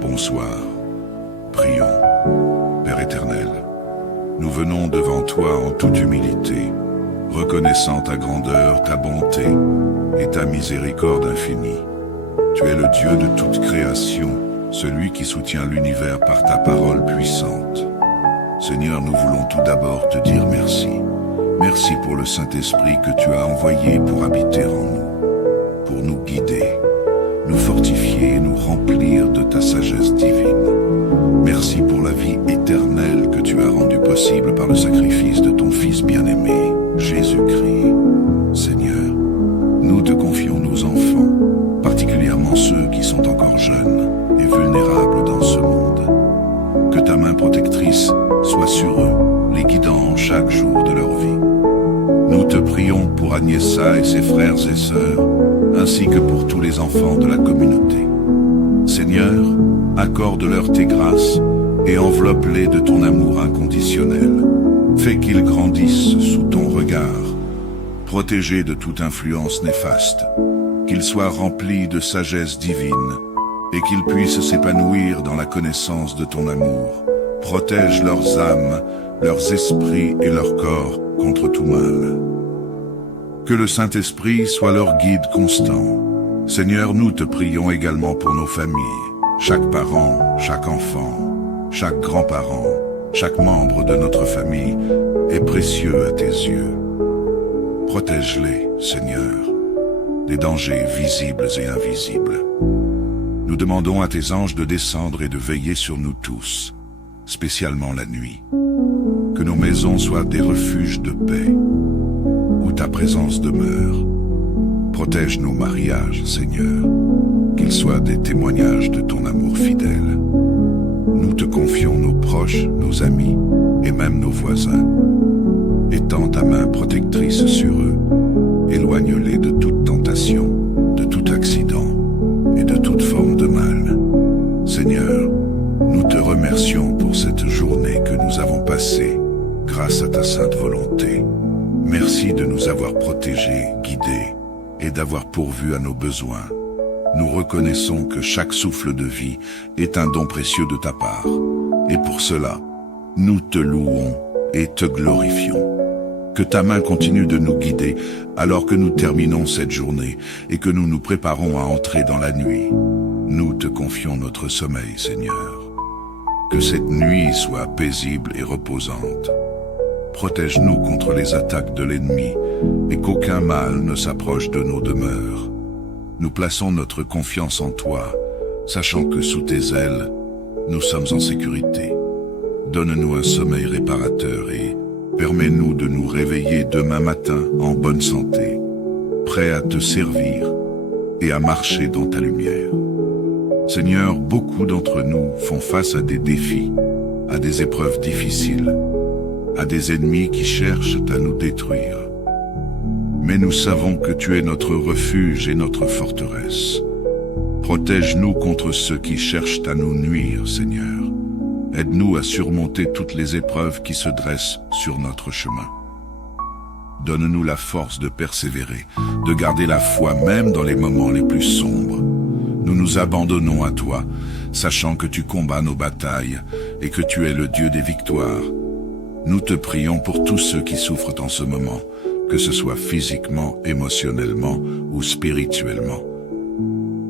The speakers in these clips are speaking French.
bonsoir. Prions. Père éternel, nous venons devant toi en toute humilité, reconnaissant ta grandeur, ta bonté et ta miséricorde infinie. Tu es le Dieu de toute création, celui qui soutient l'univers par ta parole puissante. Seigneur, nous voulons tout d'abord te dire merci. Merci pour le Saint-Esprit que tu as envoyé pour habiter en nous, pour nous guider, nous fortifier et nous remplir de ta sagesse divine. Merci pour la vie éternelle que tu as rendue possible par le sacrifice de ton Fils bien-aimé, Jésus-Christ. Seigneur, nous te confions nos enfants, particulièrement ceux qui sont encore jeunes et vulnérables dans ce monde. Que ta main protectrice soit sur eux, les guidant chaque jour de leur vie. Nous te prions pour Agnesa et ses frères et sœurs, ainsi que pour tous les enfants de la communauté. Seigneur, accorde-leur tes grâces et enveloppe-les de ton amour inconditionnel. Fais qu'ils grandissent sous ton regard, protégés de toute influence néfaste, qu'ils soient remplis de sagesse divine et qu'ils puissent s'épanouir dans la connaissance de ton amour. Protège leurs âmes, leurs esprits et leurs corps contre tout mal. Que le Saint-Esprit soit leur guide constant. Seigneur, nous te prions également pour nos familles. Chaque parent, chaque enfant, chaque grand-parent, chaque membre de notre famille est précieux à tes yeux. Protège-les, Seigneur, des dangers visibles et invisibles. Nous demandons à tes anges de descendre et de veiller sur nous tous, spécialement la nuit. Que nos maisons soient des refuges de paix, où ta présence demeure. Protège nos mariages, Seigneur, qu'ils soient des témoignages de ton amour fidèle. Nous te confions nos proches, nos amis et même nos voisins. Étends ta main protectrice sur eux, éloigne-les de toute tentation, de tout accident et de toute forme de mal. Seigneur, nous te remercions pour cette journée que nous avons passée grâce à ta sainte volonté. Merci de nous avoir protégés, guidés et d'avoir pourvu à nos besoins. Nous reconnaissons que chaque souffle de vie est un don précieux de ta part. Et pour cela, nous te louons et te glorifions. Que ta main continue de nous guider alors que nous terminons cette journée et que nous nous préparons à entrer dans la nuit. Nous te confions notre sommeil, Seigneur. Que cette nuit soit paisible et reposante. Protège-nous contre les attaques de l'ennemi et qu'aucun mal ne s'approche de nos demeures. Nous plaçons notre confiance en toi, sachant que sous tes ailes, nous sommes en sécurité. Donne-nous un sommeil réparateur et permets-nous de nous réveiller demain matin en bonne santé, prêts à te servir et à marcher dans ta lumière. Seigneur, beaucoup d'entre nous font face à des défis, à des épreuves difficiles, à des ennemis qui cherchent à nous détruire. Mais nous savons que tu es notre refuge et notre forteresse. Protège-nous contre ceux qui cherchent à nous nuire, Seigneur. Aide-nous à surmonter toutes les épreuves qui se dressent sur notre chemin. Donne-nous la force de persévérer, de garder la foi même dans les moments les plus sombres. Nous nous abandonnons à toi, sachant que tu combats nos batailles et que tu es le Dieu des victoires. Nous te prions pour tous ceux qui souffrent en ce moment, que ce soit physiquement, émotionnellement ou spirituellement.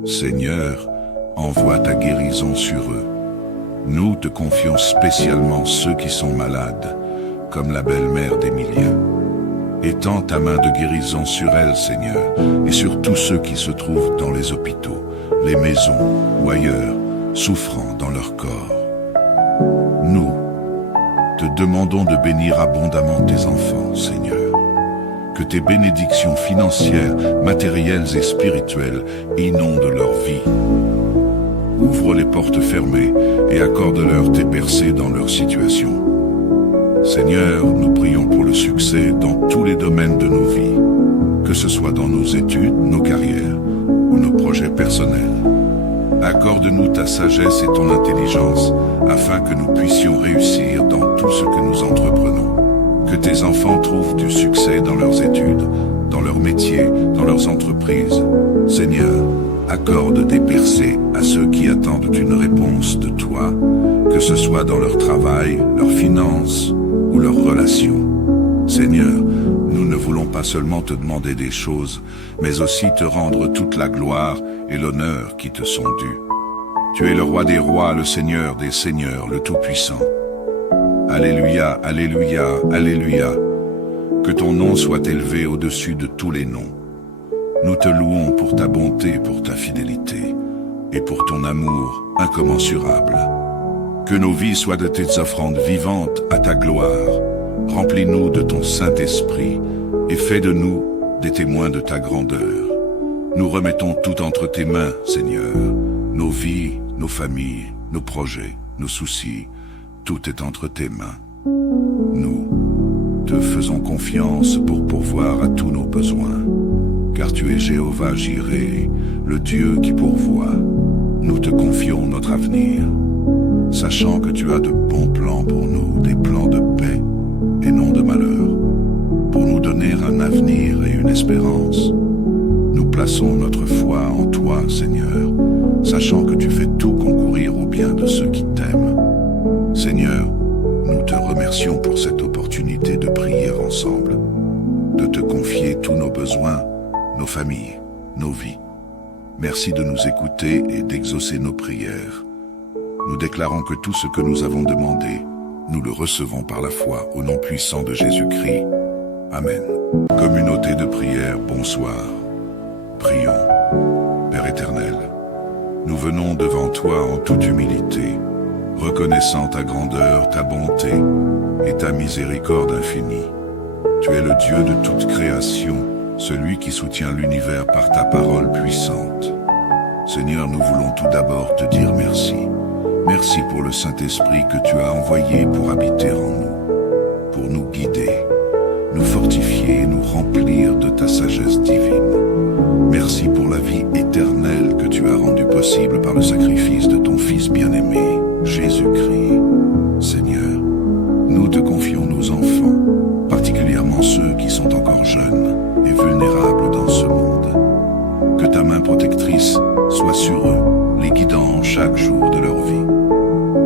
Seigneur, envoie ta guérison sur eux. Nous te confions spécialement ceux qui sont malades, comme la belle-mère d'Emilien. Étends ta main de guérison sur elle, Seigneur, et sur tous ceux qui se trouvent dans les hôpitaux, les maisons ou ailleurs, souffrant dans leur corps. Nous te demandons de bénir abondamment tes enfants, Seigneur. Que tes bénédictions financières, matérielles et spirituelles inondent leur vie. Ouvre les portes fermées et accorde-leur tes percées dans leur situation. Seigneur, nous prions pour le succès dans tous les domaines de nos vies, que ce soit dans nos études, nos carrières ou nos projets personnels. Accorde-nous ta sagesse et ton intelligence afin que nous puissions réussir dans tout ce que nous entreprenons. Que tes enfants trouvent du succès dans leurs études, dans leur métier, dans leurs entreprises. Seigneur, accorde des percées à ceux qui attendent une réponse ce soit dans leur travail, leurs finances ou leurs relations. Seigneur, nous ne voulons pas seulement te demander des choses, mais aussi te rendre toute la gloire et l'honneur qui te sont dus. Tu es le roi des rois, le Seigneur des seigneurs, le Tout-Puissant. Alléluia, alléluia, alléluia. Que ton nom soit élevé au-dessus de tous les noms. Nous te louons pour ta bonté, pour ta fidélité et pour ton amour incommensurable. Que nos vies soient de tes offrandes vivantes à ta gloire. Remplis-nous de ton Saint-Esprit et fais de nous des témoins de ta grandeur. Nous remettons tout entre tes mains, Seigneur. Nos vies, nos familles, nos projets, nos soucis, tout est entre tes mains. Nous te faisons confiance pour pourvoir à tous nos besoins, car tu es Jéhovah Jireh, le Dieu qui pourvoit. Nous te confions notre avenir, sachant que tu as de bons plans pour nous, des plans de paix et non de malheur, pour nous donner un avenir et une espérance. Nous plaçons notre foi en toi, Seigneur, sachant que tu fais tout concourir au bien de ceux qui t'aiment. Seigneur, nous te remercions pour cette opportunité de prier ensemble, de te confier tous nos besoins, nos familles, nos vies. Merci de nous écouter et d'exaucer nos prières. Nous déclarons que tout ce que nous avons demandé, nous le recevons par la foi au nom puissant de Jésus-Christ. Amen. Communauté de prière, bonsoir. Prions. Père éternel, nous venons devant toi en toute humilité, reconnaissant ta grandeur, ta bonté et ta miséricorde infinie. Tu es le Dieu de toute création, celui qui soutient l'univers par ta parole puissante. Seigneur, nous voulons tout d'abord te dire merci. Merci pour le Saint-Esprit que tu as envoyé pour habiter en nous, pour nous guider, nous fortifier et nous remplir de ta sagesse divine. Merci pour la vie éternelle que tu as rendue possible par le sacrifice de ton Fils bien-aimé, Jésus-Christ. Seigneur, nous te confions nos enfants, particulièrement ceux qui sont encore jeunes et vulnérables dans ce monde. Que ta main protectrice soit sur eux, les guidant chaque jour de leur vie.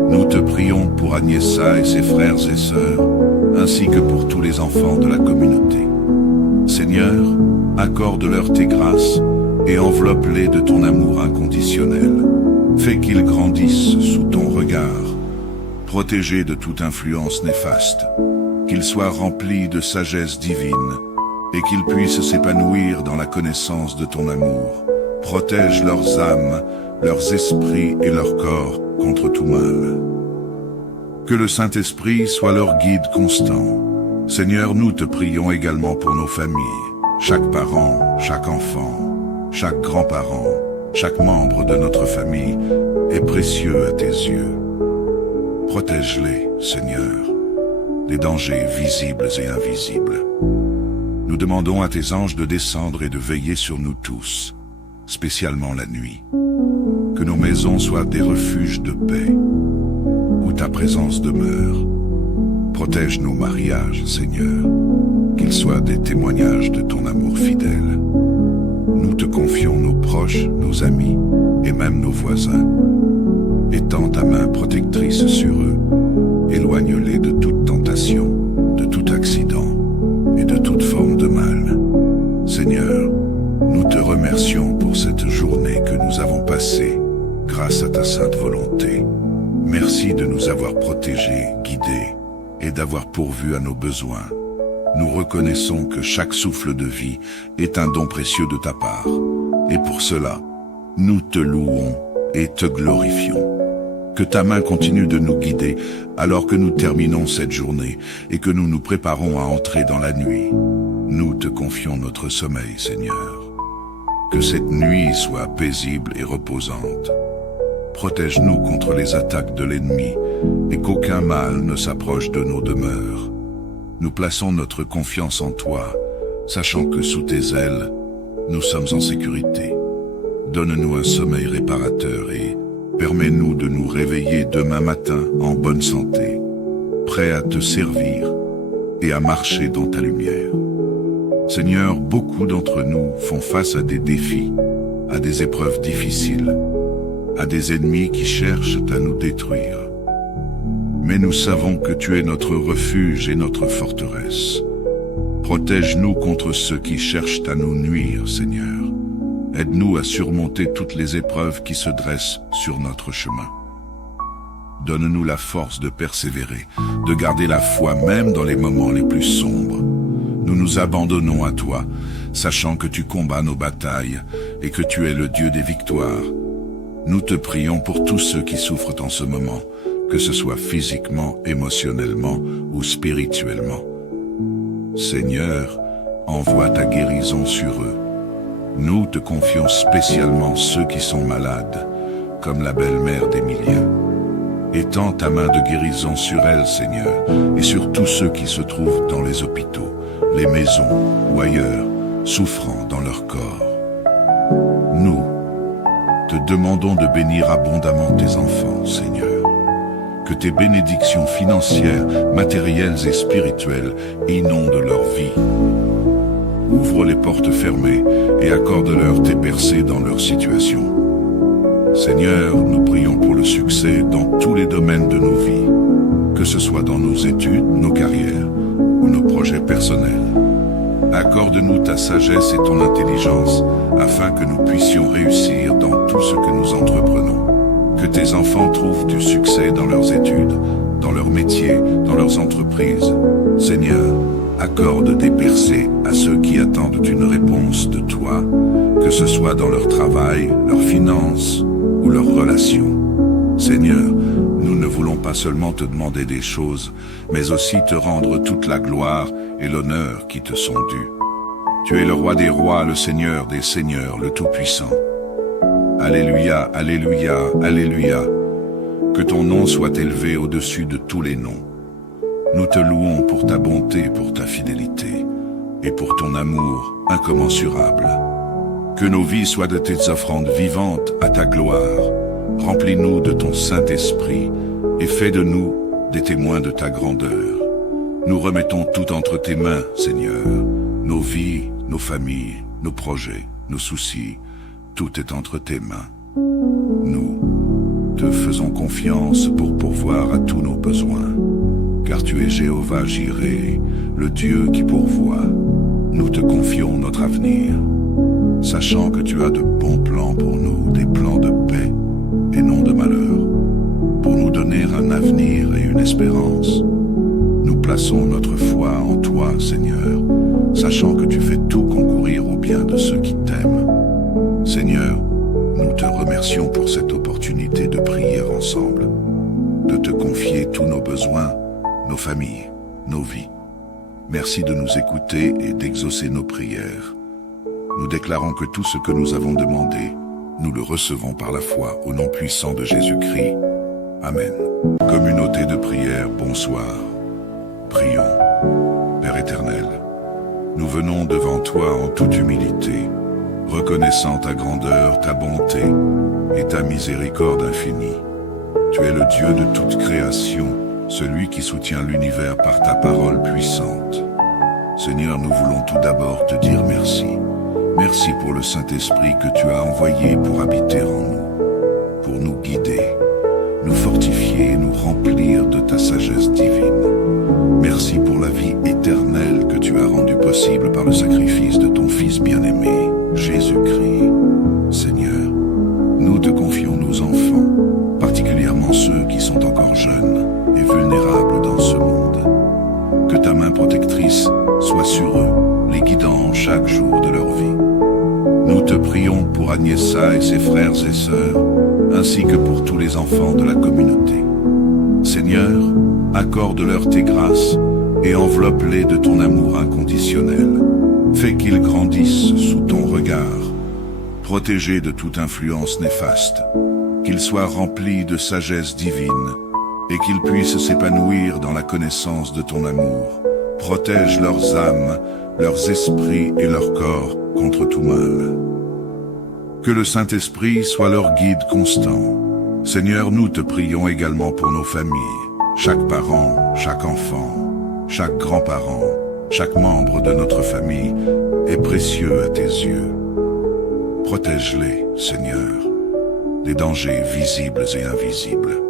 Nous te prions pour Agnesa et ses frères et sœurs, ainsi que pour tous les enfants de la communauté. Seigneur, accorde-leur tes grâces et enveloppe-les de ton amour inconditionnel. Fais qu'ils grandissent sous ton regard, protégés de toute influence néfaste, qu'ils soient remplis de sagesse divine et qu'ils puissent s'épanouir dans la connaissance de ton amour. Protège leurs âmes, leurs esprits et leurs corps contre tout mal. Que le Saint-Esprit soit leur guide constant. Seigneur, nous te prions également pour nos familles. Chaque parent, chaque enfant, chaque grand-parent, chaque membre de notre famille est précieux à tes yeux. Protège-les, Seigneur, des dangers visibles et invisibles. Nous demandons à tes anges de descendre et de veiller sur nous tous, spécialement la nuit. Que nos maisons soient des refuges de paix, où ta présence demeure. Protège nos mariages, Seigneur, qu'ils soient des témoignages de ton amour fidèle. Nous te confions nos proches, nos amis et même nos voisins. Étends ta main protectrice sur eux, éloigne-les de toute tentation, de tout accident et de toute forme de mal. Seigneur, nous te remercions pour cette journée que nous avons passée grâce à ta sainte volonté. Merci de nous avoir protégés, guidés et d'avoir pourvu à nos besoins. Nous reconnaissons que chaque souffle de vie est un don précieux de ta part. Et pour cela, nous te louons et te glorifions. Que ta main continue de nous guider alors que nous terminons cette journée et que nous nous préparons à entrer dans la nuit. Nous te confions notre sommeil, Seigneur. Que cette nuit soit paisible et reposante. Protège-nous contre les attaques de l'ennemi et qu'aucun mal ne s'approche de nos demeures. Nous plaçons notre confiance en toi, sachant que sous tes ailes, nous sommes en sécurité. Donne-nous un sommeil réparateur et permets-nous de nous réveiller demain matin en bonne santé, prêts à te servir et à marcher dans ta lumière. Seigneur, beaucoup d'entre nous font face à des défis, à des épreuves difficiles, à des ennemis qui cherchent à nous détruire. mais nous savons que tu es notre refuge et notre forteresse. Protège-nous contre ceux qui cherchent à nous nuire, Seigneur. Aide-nous à surmonter toutes les épreuves qui se dressent sur notre chemin. Donne-nous la force de persévérer, de garder la foi même dans les moments les plus sombres. Nous nous abandonnons à toi, sachant que tu combats nos batailles et que tu es le Dieu des victoires. Nous te prions pour tous ceux qui souffrent en ce moment, que ce soit physiquement, émotionnellement ou spirituellement. Seigneur, envoie ta guérison sur eux. Nous te confions spécialement ceux qui sont malades, comme la belle-mère d'Emilien. Étends ta main de guérison sur elle, Seigneur, et sur tous ceux qui se trouvent dans les hôpitaux, les maisons ou ailleurs, souffrant dans leur corps. Nous te demandons de bénir abondamment tes enfants, Seigneur. Que tes bénédictions financières, matérielles et spirituelles inondent leur vie. Ouvre les portes fermées et accorde-leur tes percées dans leur situation. Seigneur, nous prions pour le succès dans tous les domaines de nos vies, que ce soit dans nos études, nos carrières ou nos projets personnels. Accorde-nous ta sagesse et ton intelligence afin que nous puissions réussir dans tout ce que nous entreprenons. Que tes enfants trouvent du succès dans leurs études, dans leurs métiers, dans leurs entreprises. Seigneur, accorde des percées à ceux qui attendent une réponse de toi, que ce soit dans leur travail, leurs finances ou leurs relations. Seigneur, nous ne voulons pas seulement te demander des choses, mais aussi te rendre toute la gloire et l'honneur qui te sont dus. Tu es le roi des rois, le Seigneur des seigneurs, le Tout-Puissant. Alléluia, alléluia, alléluia. Que ton nom soit élevé au-dessus de tous les noms. Nous te louons pour ta bonté, pour ta fidélité et pour ton amour incommensurable. Que nos vies soient de tes offrandes vivantes à ta gloire. Remplis-nous de ton Saint-Esprit et fais de nous des témoins de ta grandeur. Nous remettons tout entre tes mains, Seigneur. Nos vies, nos familles, nos projets, nos soucis. Tout est entre tes mains. Nous te faisons confiance pour pourvoir à tous nos besoins, car tu es Jéhovah Jireh, le Dieu qui pourvoit. Nous te confions notre avenir, sachant que tu as de bons plans pour nous, des plans de paix et non de malheur, pour nous donner un avenir et une espérance. Nous plaçons notre foi en toi, Seigneur, sachant que tu fais tout concourir au bien de ceux qui t'aiment. Seigneur, nous te remercions pour cette opportunité de prier ensemble, de te confier tous nos besoins, nos familles, nos vies. Merci de nous écouter et d'exaucer nos prières. Nous déclarons que tout ce que nous avons demandé, nous le recevons par la foi au nom puissant de Jésus-Christ. Amen. Communauté de prière, bonsoir. Prions. Père éternel, nous venons devant toi en toute humilité, reconnaissant ta grandeur, ta bonté et ta miséricorde infinie. Tu es le Dieu de toute création, celui qui soutient l'univers par ta parole puissante. Seigneur, nous voulons tout d'abord te dire merci. Merci pour le Saint-Esprit que tu as envoyé pour habiter en nous, pour nous guider, nous fortifier et nous remplir de ta sagesse divine. Merci pour la vie éternelle que tu as rendue possible par le sacrifice de ton Fils bien-aimé, Jésus-Christ. Seigneur, nous te confions nos enfants, particulièrement ceux qui sont encore jeunes et vulnérables dans ce monde. Que ta main protectrice soit sur eux, les guidant chaque jour de leur vie. Nous te prions pour Agnesa et ses frères et sœurs, ainsi que pour tous les enfants de la communauté. Seigneur, accorde-leur tes grâces et enveloppe-les de ton amour inconditionnel. Fais qu'ils grandissent sous ton regard, protégés de toute influence néfaste, qu'ils soient remplis de sagesse divine et qu'ils puissent s'épanouir dans la connaissance de ton amour. Protège leurs âmes, leurs esprits et leurs corps contre tout mal. Que le Saint-Esprit soit leur guide constant. Seigneur, nous te prions également pour nos familles, chaque parent, chaque enfant, chaque grand-parent, chaque membre de notre famille est précieux à tes yeux. Protège-les, Seigneur, des dangers visibles et invisibles.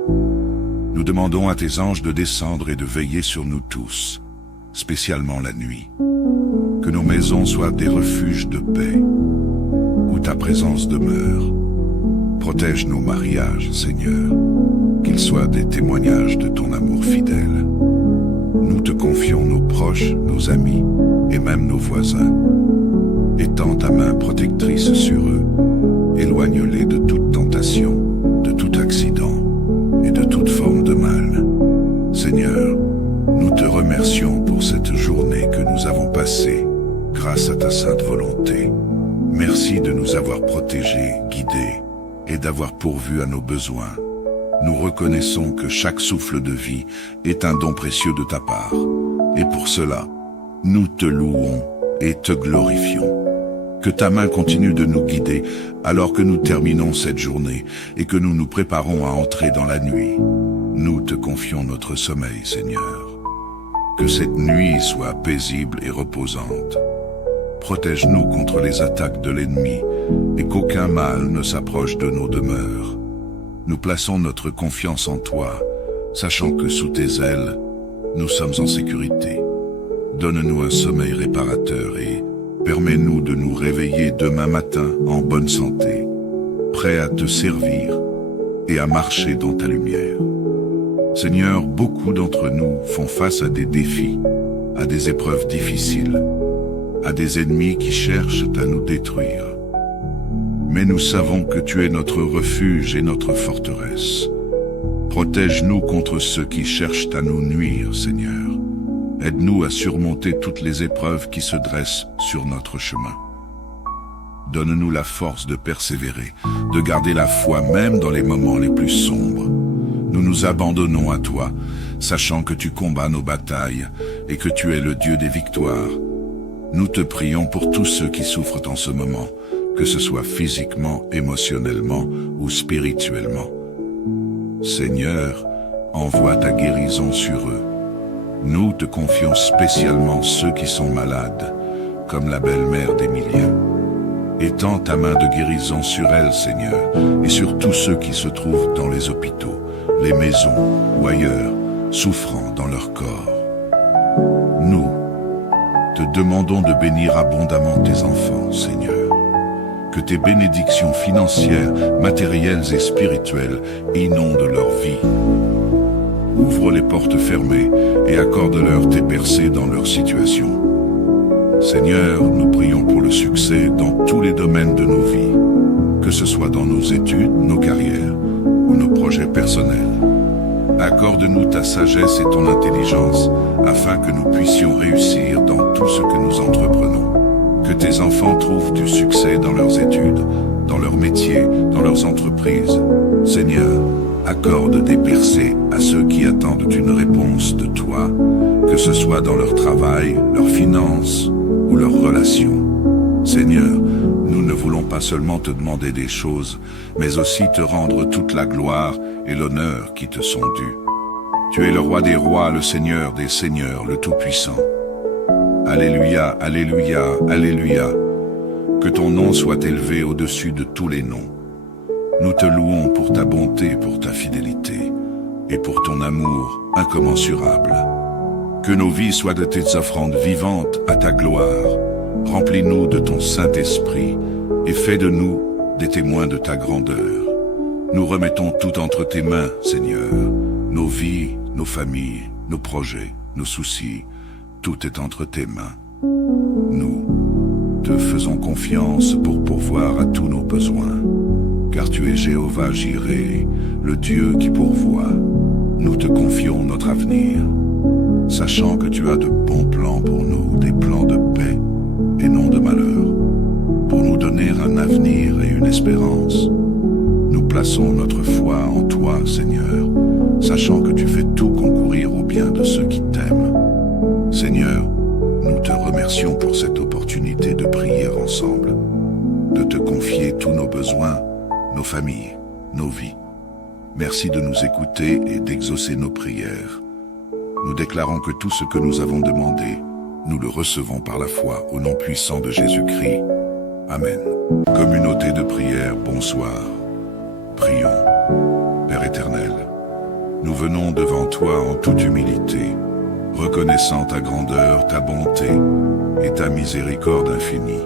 Nous demandons à tes anges de descendre et de veiller sur nous tous, spécialement la nuit. Que nos maisons soient des refuges de paix, où ta présence demeure. Protège nos mariages, Seigneur, qu'ils soient des témoignages de ton amour fidèle. Nous te confions nos proches, nos amis et même nos voisins. Étends ta main protectrice sur eux, éloigne-les de toute tentation, de tout accident et de toute forme de mal. Seigneur, nous te remercions pour cette journée que nous avons passée, grâce à ta sainte volonté. Merci de nous avoir protégés, guidés et d'avoir pourvu à nos besoins. Nous reconnaissons que chaque souffle de vie est un don précieux de ta part. Et pour cela, nous te louons et te glorifions. Que ta main continue de nous guider alors que nous terminons cette journée et que nous nous préparons à entrer dans la nuit. Nous te confions notre sommeil, Seigneur. Que cette nuit soit paisible et reposante. Protège-nous contre les attaques de l'ennemi et qu'aucun mal ne s'approche de nos demeures. Nous plaçons notre confiance en toi, sachant que sous tes ailes, nous sommes en sécurité. Donne-nous un sommeil réparateur et permets-nous de nous réveiller demain matin en bonne santé, prêts à te servir et à marcher dans ta lumière. Seigneur, beaucoup d'entre nous font face à des défis, à des épreuves difficiles, à des ennemis qui cherchent à nous détruire. Mais nous savons que tu es notre refuge et notre forteresse. Protège-nous contre ceux qui cherchent à nous nuire, Seigneur. Aide-nous à surmonter toutes les épreuves qui se dressent sur notre chemin. Donne-nous la force de persévérer, de garder la foi même dans les moments les plus sombres. Nous nous abandonnons à toi, sachant que tu combats nos batailles et que tu es le Dieu des victoires. Nous te prions pour tous ceux qui souffrent en ce moment, que ce soit physiquement, émotionnellement ou spirituellement. Seigneur, envoie ta guérison sur eux. Nous te confions spécialement ceux qui sont malades, comme la belle-mère d'Emilien. Étends ta main de guérison sur elle, Seigneur, et sur tous ceux qui se trouvent dans les hôpitaux, les maisons ou ailleurs, souffrant dans leur corps. Nous te demandons de bénir abondamment tes enfants, Seigneur. Que tes bénédictions financières, matérielles et spirituelles inondent leur vie. Ouvre les portes fermées et accorde-leur tes percées dans leur situation. Seigneur, nous prions pour le succès dans tous les domaines de nos vies, que ce soit dans nos études, nos carrières ou nos projets personnels. Accorde-nous ta sagesse et ton intelligence afin que nous puissions réussir dans tout ce que nous entreprenons. Que tes enfants trouvent du succès dans leurs études, dans leur métier, dans leurs entreprises. Seigneur, accorde des percées à ceux qui attendent une réponse de toi, que ce soit dans leur travail, leurs finances ou leurs relations. Seigneur, nous ne voulons pas seulement te demander des choses, mais aussi te rendre toute la gloire et l'honneur qui te sont dus. Tu es le roi des rois, le Seigneur des seigneurs, le Tout-Puissant. Alléluia, alléluia, alléluia. Que ton nom soit élevé au-dessus de tous les noms. Nous te louons pour ta bonté, pour ta fidélité et pour ton amour incommensurable. Que nos vies soient de tes offrandes vivantes à ta gloire. Remplis-nous de ton Saint-Esprit et fais de nous des témoins de ta grandeur. Nous remettons tout entre tes mains, Seigneur. Nos vies, nos familles, nos projets, nos soucis, tout est entre tes mains. Nous te faisons confiance pour pourvoir à tous nos besoins, car tu es Jéhovah Jireh, le Dieu qui pourvoit. Nous te confions notre avenir, sachant que tu as de bons plans pour nous, des plans de paix et non de malheur, pour nous donner un avenir et une espérance. Nous plaçons notre foi en toi, Seigneur, sachant que tu fais tout concourir au bien de ceux qui t'aiment. Seigneur, nous te remercions pour cette opportunité de prier ensemble, de te confier tous nos besoins, nos familles, nos vies. Merci de nous écouter et d'exaucer nos prières. Nous déclarons que tout ce que nous avons demandé, nous le recevons par la foi au nom puissant de Jésus-Christ. Amen. Communauté de prière, bonsoir. Prions. Père éternel, nous venons devant toi en toute humilité, reconnaissant ta grandeur, ta bonté et ta miséricorde infinie.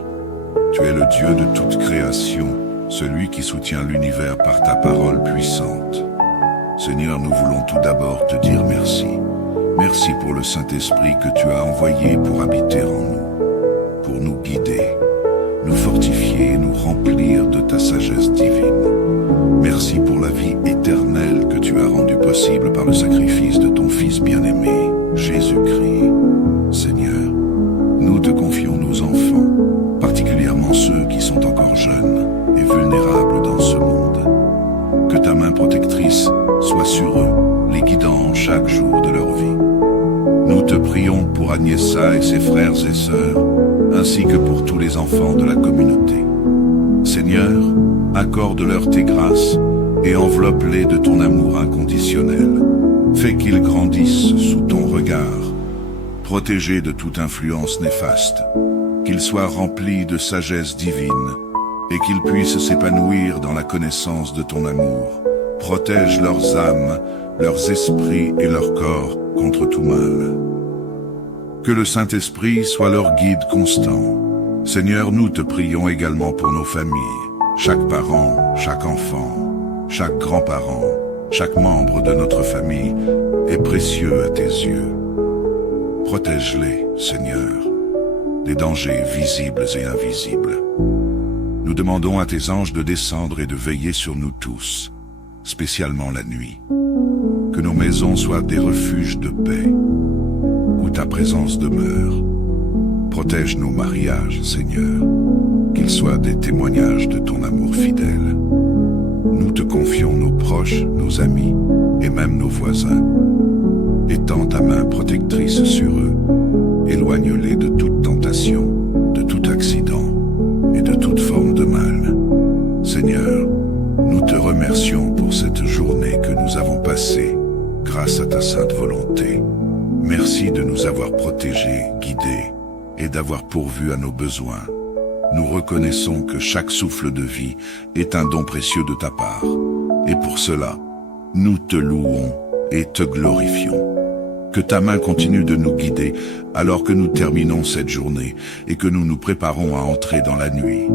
Tu es le Dieu de toute création, celui qui soutient l'univers par ta parole puissante. Seigneur, nous voulons tout d'abord te dire merci. Merci pour le Saint-Esprit que tu as envoyé pour habiter en nous, pour nous guider, nous fortifier et nous remplir de ta sagesse divine. Merci pour la vie éternelle que tu as rendue possible par le sacrifice de ton Fils bien-aimé, Jésus-Christ. Seigneur, nous te confions nos enfants, particulièrement ceux qui sont encore jeunes et vulnérables dans ce monde. Que ta main protectrice soit sur eux, les guidant chaque jour de leur vie. Nous te prions pour Agnesa et ses frères et sœurs, ainsi que pour tous les enfants de la communauté. Seigneur, accorde-leur tes grâces et enveloppe-les de ton amour inconditionnel. Fais qu'ils grandissent sous ton regard, protégés de toute influence néfaste, qu'ils soient remplis de sagesse divine et qu'ils puissent s'épanouir dans la connaissance de ton amour. Protège leurs âmes, leurs esprits et leurs corps contre tout mal. Que le Saint-Esprit soit leur guide constant. Seigneur, nous te prions également pour nos familles. Chaque parent, chaque enfant, chaque grand-parent, chaque membre de notre famille est précieux à tes yeux. Protège-les, Seigneur, des dangers visibles et invisibles. Nous demandons à tes anges de descendre et de veiller sur nous tous, spécialement la nuit. Que nos maisons soient des refuges de paix, où ta présence demeure. Protège nos mariages, Seigneur, qu'ils soient des témoignages de ton amour fidèle. Nous te confions nos proches, nos amis et même nos voisins. Étends ta main protectrice sur eux, éloigne-les de toute tentation, de tout accident et de toute forme de mal. Seigneur, nous te remercions pour cette journée que nous avons passée grâce à ta sainte volonté. Merci de nous avoir protégés, guidés et d'avoir pourvu à nos besoins. Nous reconnaissons que chaque souffle de vie est un don précieux de ta part. Et pour cela, nous te louons et te glorifions. Que ta main continue de nous guider alors que nous terminons cette journée et que nous nous préparons à entrer dans la nuit.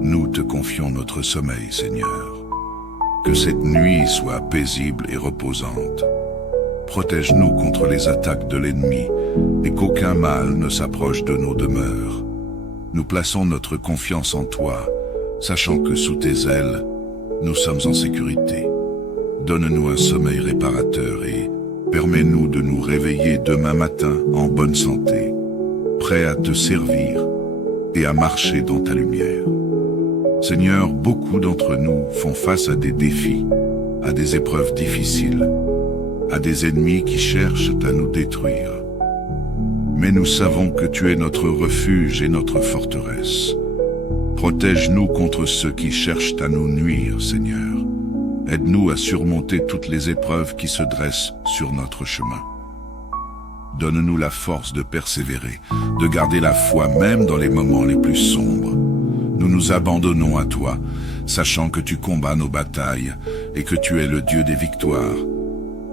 Nous te confions notre sommeil, Seigneur. Que cette nuit soit paisible et reposante. Protège-nous contre les attaques de l'ennemi et qu'aucun mal ne s'approche de nos demeures. Nous plaçons notre confiance en toi, sachant que sous tes ailes, nous sommes en sécurité. Donne-nous un sommeil réparateur et permets-nous de nous réveiller demain matin en bonne santé, prêts à te servir et à marcher dans ta lumière. Seigneur, beaucoup d'entre nous font face à des défis, à des épreuves difficiles, à des ennemis qui cherchent à nous détruire. Mais nous savons que tu es notre refuge et notre forteresse. Protège-nous contre ceux qui cherchent à nous nuire, Seigneur. Aide-nous à surmonter toutes les épreuves qui se dressent sur notre chemin. Donne-nous la force de persévérer, de garder la foi même dans les moments les plus sombres. Nous nous abandonnons à toi, sachant que tu combats nos batailles et que tu es le Dieu des victoires.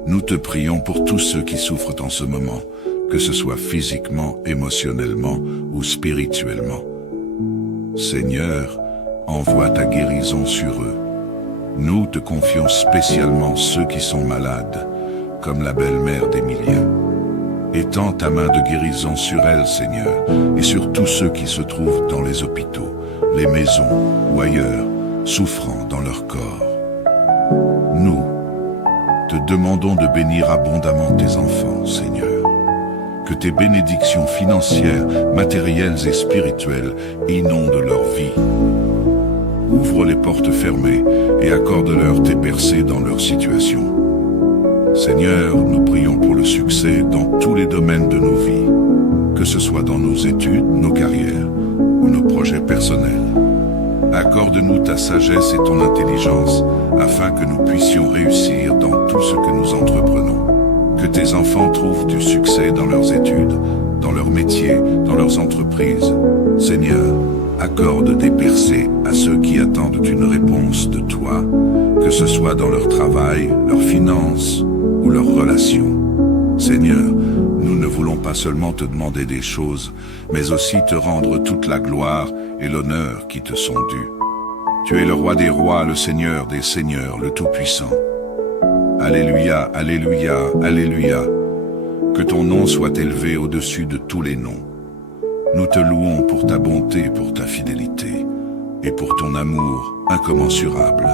Nous te prions pour tous ceux qui souffrent en ce moment, que ce soit physiquement, émotionnellement ou spirituellement. Seigneur, envoie ta guérison sur eux. Nous te confions spécialement ceux qui sont malades, comme la belle-mère d'Emilien. Étends ta main de guérison sur elle, Seigneur, et sur tous ceux qui se trouvent dans les hôpitaux, les maisons ou ailleurs, souffrant dans leur corps. Nous te demandons de bénir abondamment tes enfants, Seigneur. Que tes bénédictions financières, matérielles et spirituelles inondent leur vie. Ouvre les portes fermées et accorde-leur tes percées dans leur situation. Seigneur, nous prions pour le succès dans tous les domaines de nos vies, que ce soit dans nos études, nos carrières ou nos projets personnels. Accorde-nous ta sagesse et ton intelligence afin que nous puissions réussir dans tout ce que nous entreprenons. Que tes enfants trouvent du succès dans leurs études, dans leur métier, dans leurs entreprises. Seigneur, accorde des percées à ceux qui attendent une réponse de toi, que ce soit dans leur travail, leurs finances ou leurs relations. Seigneur, nous ne voulons pas seulement te demander des choses, mais aussi te rendre toute la gloire et l'honneur qui te sont dus. Tu es le roi des rois, le Seigneur des seigneurs, le Tout-Puissant. Alléluia, alléluia, alléluia. Que ton nom soit élevé au-dessus de tous les noms. Nous te louons pour ta bonté, pour ta fidélité et pour ton amour incommensurable.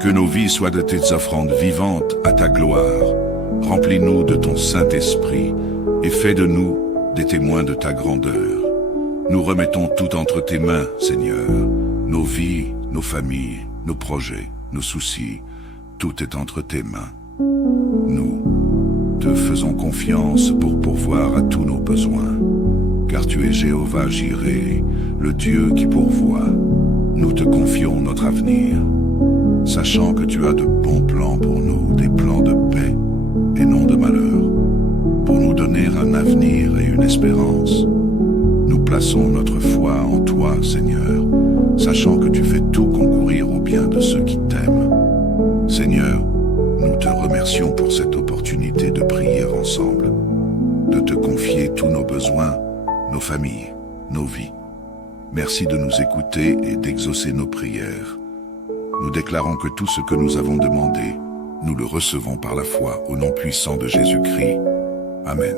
Que nos vies soient de tes offrandes vivantes à ta gloire. Remplis-nous de ton Saint-Esprit et fais de nous des témoins de ta grandeur. Nous remettons tout entre tes mains, Seigneur. Nos vies, nos familles, nos projets, nos soucis, tout est entre tes mains. Nous te faisons confiance pour pourvoir à tous nos besoins. Car tu es Jéhovah Jireh, le Dieu qui pourvoit. Nous te confions notre avenir, sachant que tu as de bons plans pour nous, des plans de paix et non de malheur, pour nous donner un avenir et une espérance. Nous plaçons notre foi en toi, Seigneur, sachant que tu fais tout concourir au bien de ceux qui t'aiment. Seigneur, nous te remercions pour cette opportunité de prier ensemble, de te confier tous nos besoins, nos familles, nos vies. Merci de nous écouter et d'exaucer nos prières. Nous déclarons que tout ce que nous avons demandé, nous le recevons par la foi au nom puissant de Jésus-Christ. Amen.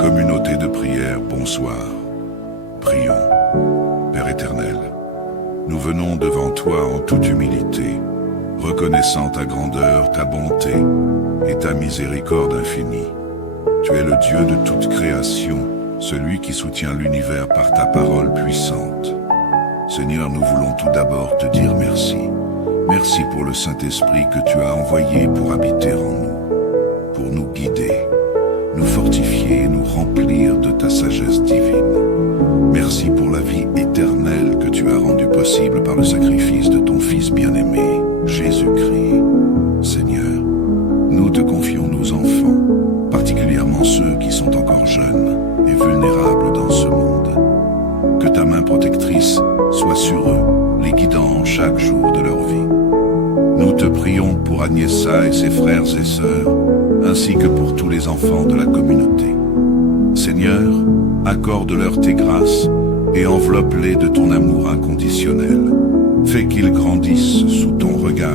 Communauté de prière, bonsoir. Prions. Père éternel, nous venons devant toi en toute humilité, reconnaissant ta grandeur, ta bonté et ta miséricorde infinie. Tu es le Dieu de toute création, celui qui soutient l'univers par ta parole puissante. Seigneur, nous voulons tout d'abord te dire merci. Merci pour le Saint-Esprit que tu as envoyé pour habiter en nous, pour nous guider, nous fortifier et nous remplir de ta sagesse divine. Merci pour la vie éternelle que tu as rendue possible par le sacrifice de ton Fils bien-aimé, Jésus-Christ. Seigneur, nous te confions nos enfants, particulièrement ceux qui sont encore jeunes et vulnérables dans ce monde. Que ta main protectrice soit sur eux, les guidant chaque jour de leur vie. Nous te prions pour Agnesa et ses frères et sœurs, ainsi que pour tous les enfants de la communauté. Seigneur, accorde-leur tes grâces et enveloppe-les de ton amour inconditionnel. Fais qu'ils grandissent sous ton regard,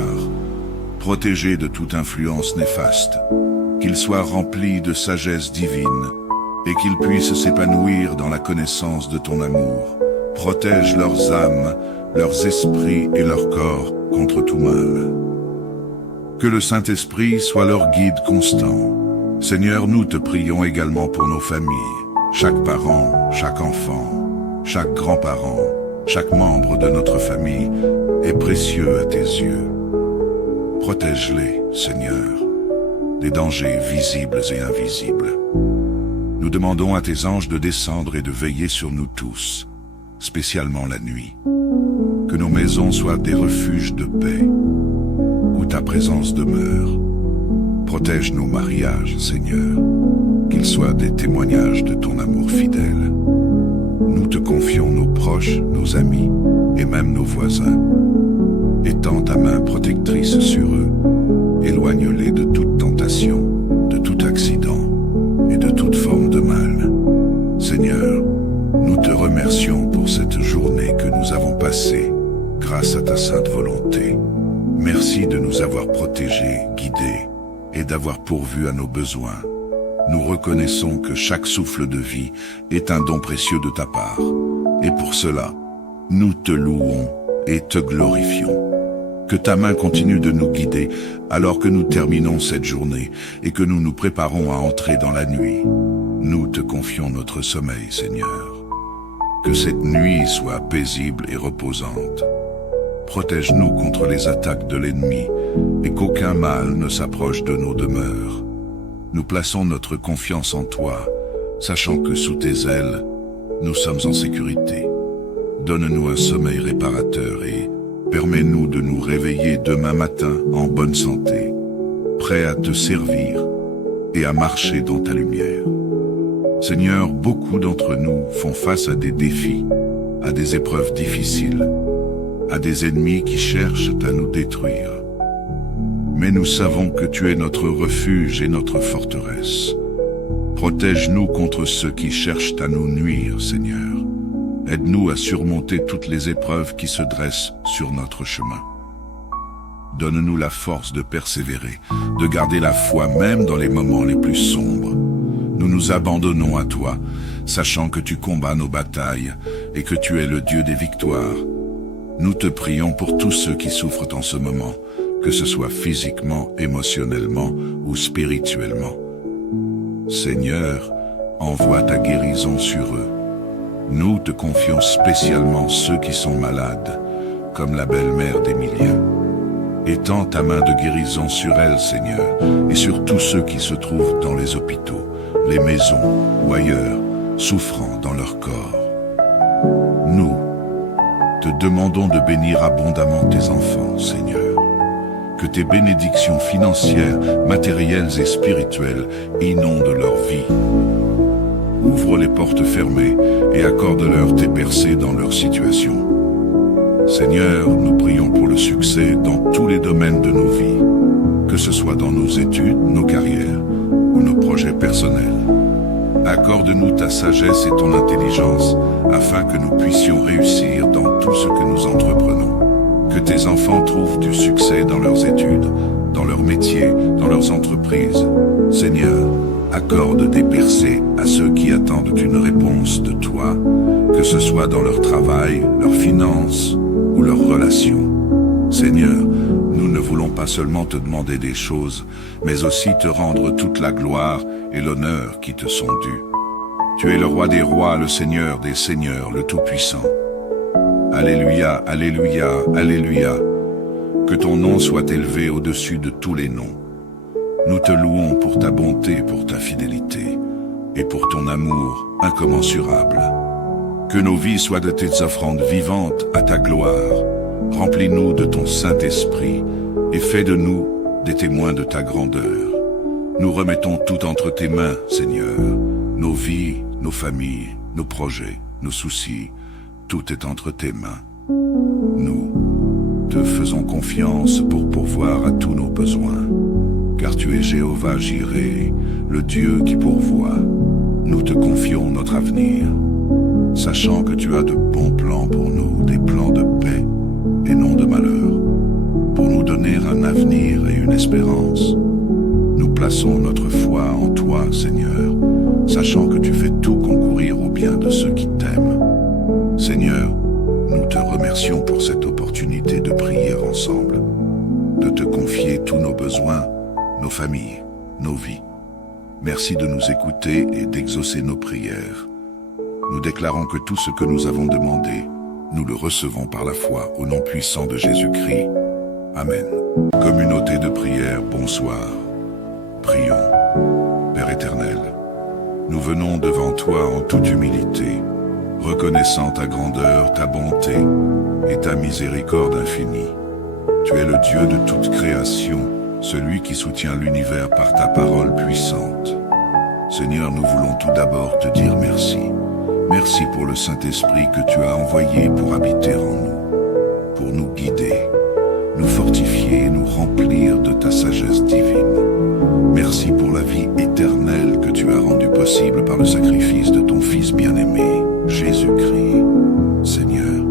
protégés de toute influence néfaste, qu'ils soient remplis de sagesse divine et qu'ils puissent s'épanouir dans la connaissance de ton amour. Protège leurs âmes, leurs esprits et leurs corps contre tout mal. Que le Saint-Esprit soit leur guide constant. Seigneur, nous te prions également pour nos familles. Chaque parent, chaque enfant, chaque grand-parent, chaque membre de notre famille est précieux à tes yeux. Protège-les, Seigneur, des dangers visibles et invisibles. Nous demandons à tes anges de descendre et de veiller sur nous tous, spécialement la nuit. Que nos maisons soient des refuges de paix, où ta présence demeure. Protège nos mariages, Seigneur, qu'ils soient des témoignages de ton amour fidèle. Nous te confions nos proches, nos amis et même nos voisins. Étends ta main protectrice sur eux, éloigne-les de toute tentation, de tout accident et de toute forme de mal. Seigneur, nous te remercions pour cette journée que nous avons passée grâce à ta sainte volonté. Merci de nous avoir protégés, guidés et d'avoir pourvu à nos besoins. Nous reconnaissons que chaque souffle de vie est un don précieux de ta part. Et pour cela, nous te louons et te glorifions. Que ta main continue de nous guider alors que nous terminons cette journée et que nous nous préparons à entrer dans la nuit. Nous te confions notre sommeil, Seigneur. Que cette nuit soit paisible et reposante. Protège-nous contre les attaques de l'ennemi et qu'aucun mal ne s'approche de nos demeures. Nous plaçons notre confiance en toi, sachant que sous tes ailes, nous sommes en sécurité. Donne-nous un sommeil réparateur et permets-nous de nous réveiller demain matin en bonne santé, prêts à te servir et à marcher dans ta lumière. Seigneur, beaucoup d'entre nous font face à des défis, à des épreuves difficiles, à des ennemis qui cherchent à nous détruire. mais nous savons que tu es notre refuge et notre forteresse. Protège-nous contre ceux qui cherchent à nous nuire, Seigneur. Aide-nous à surmonter toutes les épreuves qui se dressent sur notre chemin. Donne-nous la force de persévérer, de garder la foi même dans les moments les plus sombres. Nous nous abandonnons à toi, sachant que tu combats nos batailles et que tu es le Dieu des victoires. Nous te prions pour tous ceux qui souffrent en ce moment, que ce soit physiquement, émotionnellement ou spirituellement. Seigneur, envoie ta guérison sur eux. Nous te confions spécialement ceux qui sont malades, comme la belle-mère d'Emilia. Étends ta main de guérison sur elle, Seigneur, et sur tous ceux qui se trouvent dans les hôpitaux, les maisons ou ailleurs, souffrant dans leur corps. Nous te demandons de bénir abondamment tes enfants, Seigneur. Que tes bénédictions financières, matérielles et spirituelles inondent leur vie. Ouvre les portes fermées et accorde-leur tes percées dans leur situation. Seigneur, nous prions pour le succès dans tous les domaines de nos vies, que ce soit dans nos études, nos carrières ou nos projets personnels. Accorde-nous ta sagesse et ton intelligence afin que nous puissions réussir dans tout ce que nous entreprenons. Que tes enfants trouvent du succès dans leurs études, dans leurs métiers, dans leurs entreprises. Seigneur, accorde des percées à ceux qui attendent une réponse de toi, que ce soit dans leur travail, leurs finances ou leurs relations. Seigneur, nous ne voulons pas seulement te demander des choses, mais aussi te rendre toute la gloire et l'honneur qui te sont dus. Tu es le roi des rois, le Seigneur des seigneurs, le Tout-Puissant. Alléluia, alléluia, alléluia. Que ton nom soit élevé au-dessus de tous les noms. Nous te louons pour ta bonté, pour ta fidélité et pour ton amour incommensurable. Que nos vies soient de tes offrandes vivantes à ta gloire. Remplis-nous de ton Saint-Esprit et fais de nous des témoins de ta grandeur. Nous remettons tout entre tes mains, Seigneur. Nos vies, nos familles, nos projets, nos soucis, tout est entre tes mains. Nous te faisons confiance pour pourvoir à tous nos besoins. Car tu es Jéhovah Jireh, le Dieu qui pourvoit. Nous te confions notre avenir, sachant que tu as de bons plans pour nous, des plans de paix et non de malheur, pour nous donner un avenir et une espérance. Nous plaçons notre foi en toi, Seigneur, sachant que tu fais tout concourir au bien de ceux qui t'aiment. Seigneur, nous te remercions pour cette opportunité de prier ensemble, de te confier tous nos besoins, nos familles, nos vies. Merci de nous écouter et d'exaucer nos prières. Nous déclarons que tout ce que nous avons demandé, nous le recevons par la foi au nom puissant de Jésus-Christ. Amen. Communauté de prière, bonsoir. Prions. Père éternel, nous venons devant toi en toute humilité, reconnaissant ta grandeur, ta bonté et ta miséricorde infinie. Tu es le Dieu de toute création, celui qui soutient l'univers par ta parole puissante. Seigneur, nous voulons tout d'abord te dire merci. Merci pour le Saint-Esprit que tu as envoyé pour habiter en nous, pour nous guider, nous fortifier et nous remplir de ta sagesse divine. Merci pour la vie éternelle que tu as rendue possible par le sacrifice de ton Fils bien-aimé, Jésus-Christ. Seigneur,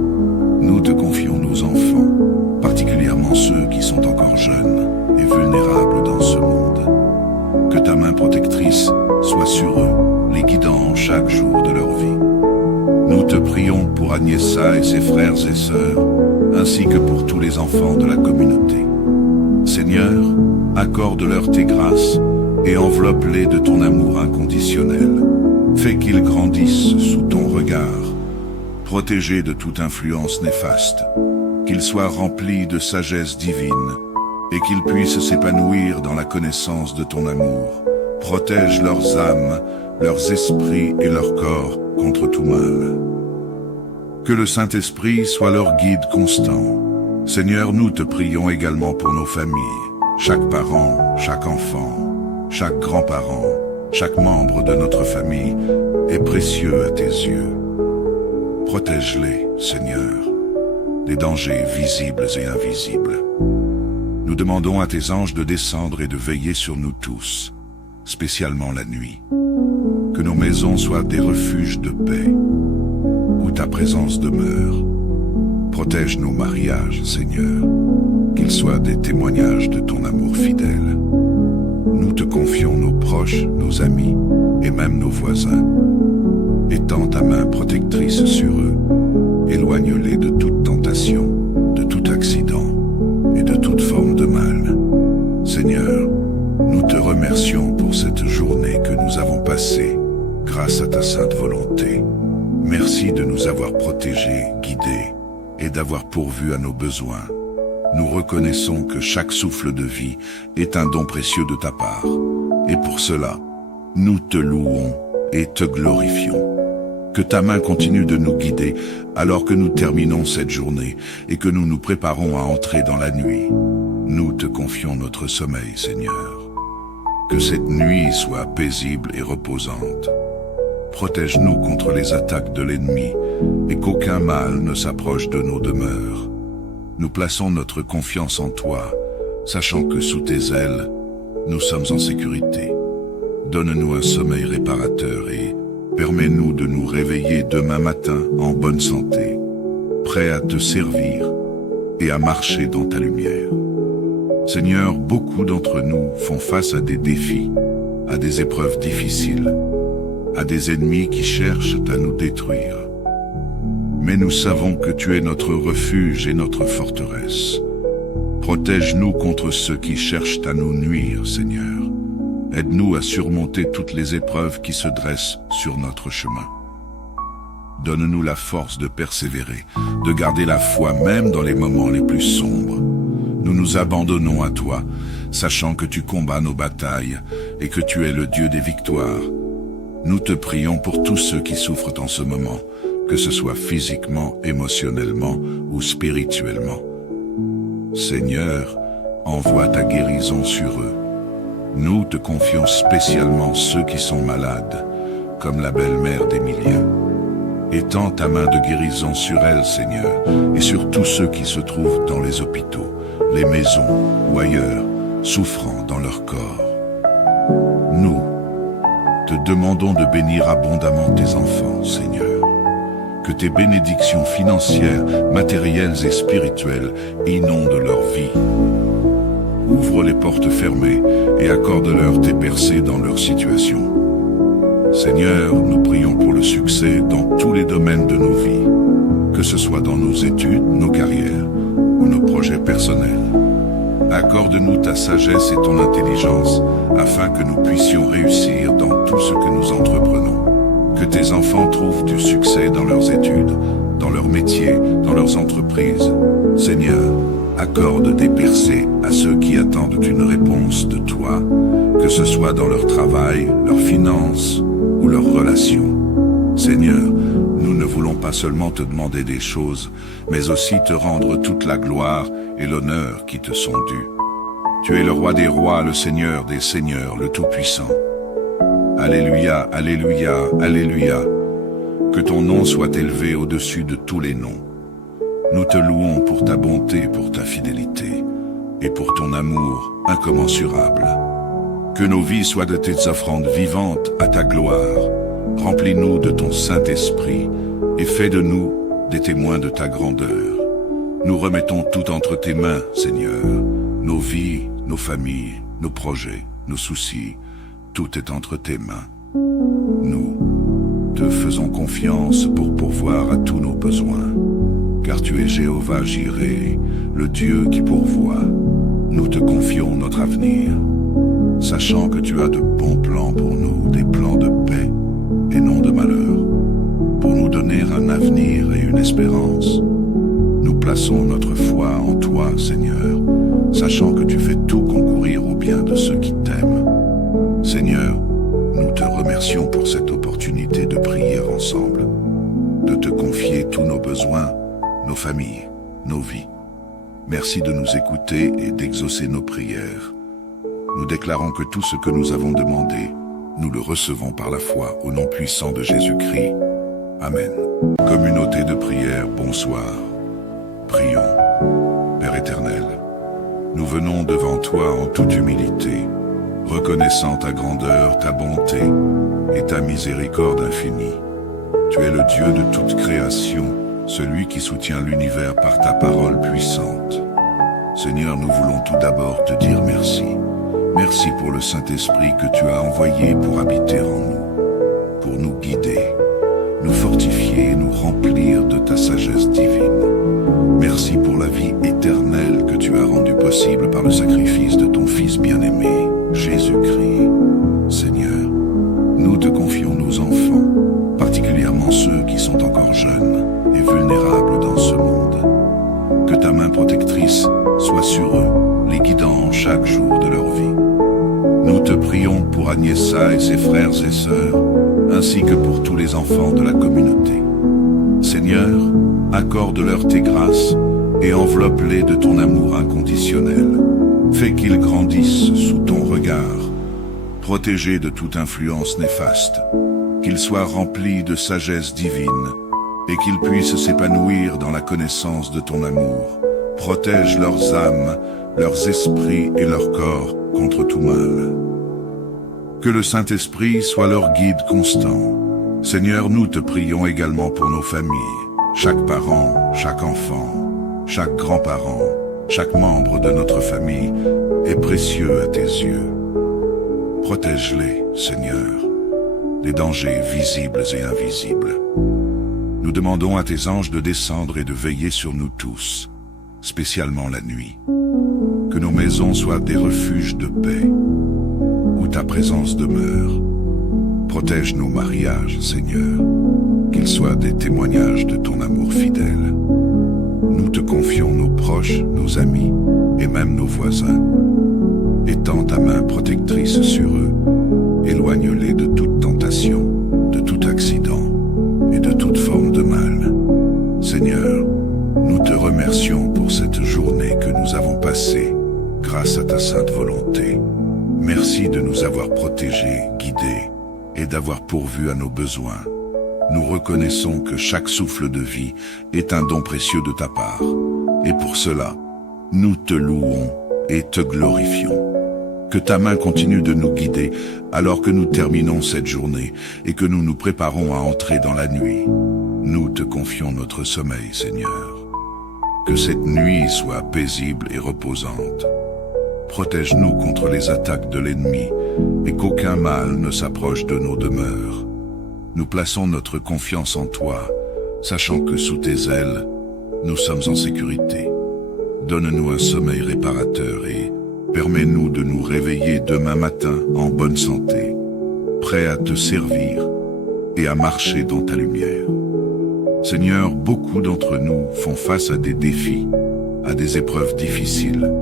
nous te confions nos enfants, particulièrement ceux qui sont encore jeunes et vulnérables dans ce monde. Que ta main protectrice soit sur eux, les guidant chaque jour de leur vie. Nous te prions pour Agnesa et ses frères et sœurs, ainsi que pour tous les enfants de la communauté. Seigneur, accorde-leur tes grâces et enveloppe-les de ton amour inconditionnel. Fais qu'ils grandissent sous ton regard, protégés de toute influence néfaste, qu'ils soient remplis de sagesse divine et qu'ils puissent s'épanouir dans la connaissance de ton amour. Protège leurs âmes, leurs esprits et leurs corps contre tout mal. Que le Saint-Esprit soit leur guide constant. Seigneur, nous te prions également pour nos familles, chaque parent, chaque enfant, chaque grand-parent, chaque membre de notre famille est précieux à tes yeux. Protège-les, Seigneur, des dangers visibles et invisibles. Nous demandons à tes anges de descendre et de veiller sur nous tous, spécialement la nuit. Que nos maisons soient des refuges de paix, où ta présence demeure. Protège nos mariages, Seigneur, qu'ils soient des témoignages de ton amour fidèle. Nous te confions nos proches, nos amis et même nos voisins. Étends ta main protectrice sur eux, éloigne-les de toute tentation, de tout accident et de toute forme de mal. Seigneur, nous te remercions pour cette journée que nous avons passée, grâce à ta sainte volonté. Merci de nous avoir protégés, guidés et d'avoir pourvu à nos besoins. Nous reconnaissons que chaque souffle de vie est un don précieux de ta part. Et pour cela, nous te louons et te glorifions. Que ta main continue de nous guider alors que nous terminons cette journée et que nous nous préparons à entrer dans la nuit. Nous te confions notre sommeil, Seigneur. Que cette nuit soit paisible et reposante. Protège-nous contre les attaques de l'ennemi et qu'aucun mal ne s'approche de nos demeures. Nous plaçons notre confiance en toi, sachant que sous tes ailes, nous sommes en sécurité. Donne-nous un sommeil réparateur et permets-nous de nous réveiller demain matin en bonne santé, prêts à te servir et à marcher dans ta lumière. Seigneur, beaucoup d'entre nous font face à des défis, à des épreuves difficiles, à des ennemis qui cherchent à nous détruire. Mais nous savons que tu es notre refuge et notre forteresse. Protège-nous contre ceux qui cherchent à nous nuire, Seigneur. Aide-nous à surmonter toutes les épreuves qui se dressent sur notre chemin. Donne-nous la force de persévérer, de garder la foi même dans les moments les plus sombres. Nous nous abandonnons à toi, sachant que tu combats nos batailles et que tu es le Dieu des victoires. Nous te prions pour tous ceux qui souffrent en ce moment, que ce soit physiquement, émotionnellement ou spirituellement. Seigneur, envoie ta guérison sur eux. Nous te confions spécialement ceux qui sont malades, comme la belle-mère d'Emilien. Étends ta main de guérison sur elle, Seigneur, et sur tous ceux qui se trouvent dans les hôpitaux, les maisons ou ailleurs, souffrant dans leur corps. Nous te demandons de bénir abondamment tes enfants, Seigneur. Que tes bénédictions financières, matérielles et spirituelles inondent leur vie. Ouvre les portes fermées et accorde-leur tes percées dans leur situation. Seigneur, nous prions pour le succès dans tous les domaines de nos vies, que ce soit dans nos études, nos carrières ou nos projets personnels. Accorde-nous ta sagesse et ton intelligence afin que nous puissions réussir dans tout ce que nous entreprenons. Que tes enfants trouvent du succès dans leurs études, dans leur métier, dans leurs entreprises. Seigneur, accorde des percées à ceux qui attendent une réponse de toi, que ce soit dans leur travail, leurs finances ou leurs relations. Seigneur, nous ne voulons pas seulement te demander des choses, mais aussi te rendre toute la gloire et l'honneur qui te sont dus. Tu es le roi des rois, le Seigneur des seigneurs, le Tout-Puissant. Alléluia, alléluia, alléluia. Que ton nom soit élevé au-dessus de tous les noms. Nous te louons pour ta bonté, pour ta fidélité et pour ton amour incommensurable. Que nos vies soient de tes offrandes vivantes à ta gloire. Remplis-nous de ton Saint-Esprit et fais de nous des témoins de ta grandeur. Nous remettons tout entre tes mains, Seigneur. Nos vies, nos familles, nos projets, nos soucis, tout est entre tes mains. Nous te faisons confiance pour pourvoir à tous nos besoins, car tu es Jéhovah Jireh, le Dieu qui pourvoit. Nous te confions notre avenir, sachant que tu as de bons plans pour nous, des plans de paix et non de malheur, pour nous donner un avenir et une espérance. Nous plaçons notre foi en toi, Seigneur, sachant que tu fais tout concourir au bien de ceux qui t'aiment. Seigneur, nous te remercions pour cette opportunité de prier ensemble, de te confier tous nos besoins, nos familles, nos vies. Merci de nous écouter et d'exaucer nos prières. Nous déclarons que tout ce que nous avons demandé, nous le recevons par la foi au nom puissant de Jésus-Christ. Amen. Communauté de prière, bonsoir. Prions. Père éternel, nous venons devant toi en toute humilité, reconnaissant ta grandeur, ta bonté et ta miséricorde infinie. Tu es le Dieu de toute création, celui qui soutient l'univers par ta parole puissante. Seigneur, nous voulons tout d'abord te dire merci. Merci pour le Saint-Esprit que tu as envoyé pour habiter en nous, pour nous guider, nous fortifier et nous remplir de ta sagesse divine. Merci pour la vie éternelle que tu as rendue possible par le sacrifice de ton Fils bien-aimé, Jésus-Christ. Seigneur, nous te confions nos enfants, particulièrement ceux qui sont encore jeunes et vulnérables dans ce monde. Que ta main protectrice soit sur eux, les guidant chaque jour de leur vie. Nous te prions pour Agnesa et ses frères et sœurs, ainsi que pour tous les enfants de la communauté. Seigneur, accorde-leur tes grâces et enveloppe-les de ton amour inconditionnel. Fais qu'ils grandissent sous ton regard, protégés de toute influence néfaste, qu'ils soient remplis de sagesse divine et qu'ils puissent s'épanouir dans la connaissance de ton amour. Protège leurs âmes, leurs esprits et leurs corps contre tout mal. Que le Saint-Esprit soit leur guide constant. Seigneur, nous te prions également pour nos familles, chaque parent, chaque enfant, chaque grand-parent, chaque membre de notre famille est précieux à tes yeux. Protège-les, Seigneur, des dangers visibles et invisibles. Nous demandons à tes anges de descendre et de veiller sur nous tous, spécialement la nuit. Que nos maisons soient des refuges de paix, où ta présence demeure. Protège nos mariages, Seigneur, qu'ils soient des témoignages de ton amour fidèle. Nous te confions nos proches, nos amis et même nos voisins. Étends ta main protectrice sur eux, éloigne-les de toute tentation, de tout accident et de toute forme de mal. Seigneur, nous te remercions pour cette journée que nous avons passée grâce à ta sainte volonté. Merci de nous avoir protégés, guidés et d'avoir pourvu à nos besoins. Nous reconnaissons que chaque souffle de vie est un don précieux de ta part. Et pour cela, nous te louons et te glorifions. Que ta main continue de nous guider alors que nous terminons cette journée et que nous nous préparons à entrer dans la nuit. Nous te confions notre sommeil, Seigneur. Que cette nuit soit paisible et reposante. Protège-nous contre les attaques de l'ennemi et qu'aucun mal ne s'approche de nos demeures. Nous plaçons notre confiance en toi, sachant que sous tes ailes, nous sommes en sécurité. Donne-nous un sommeil réparateur et permets-nous de nous réveiller demain matin en bonne santé, prêts à te servir et à marcher dans ta lumière. Seigneur, beaucoup d'entre nous font face à des défis, à des épreuves difficiles,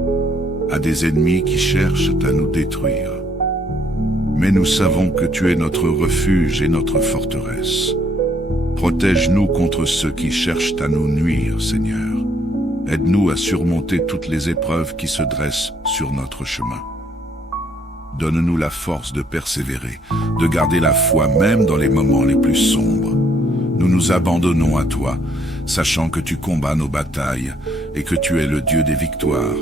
à des ennemis qui cherchent à nous détruire. Mais nous savons que tu es notre refuge et notre forteresse. Protège-nous contre ceux qui cherchent à nous nuire, Seigneur. Aide-nous à surmonter toutes les épreuves qui se dressent sur notre chemin. Donne-nous la force de persévérer, de garder la foi même dans les moments les plus sombres. Nous nous abandonnons à toi, sachant que tu combats nos batailles et que tu es le Dieu des victoires.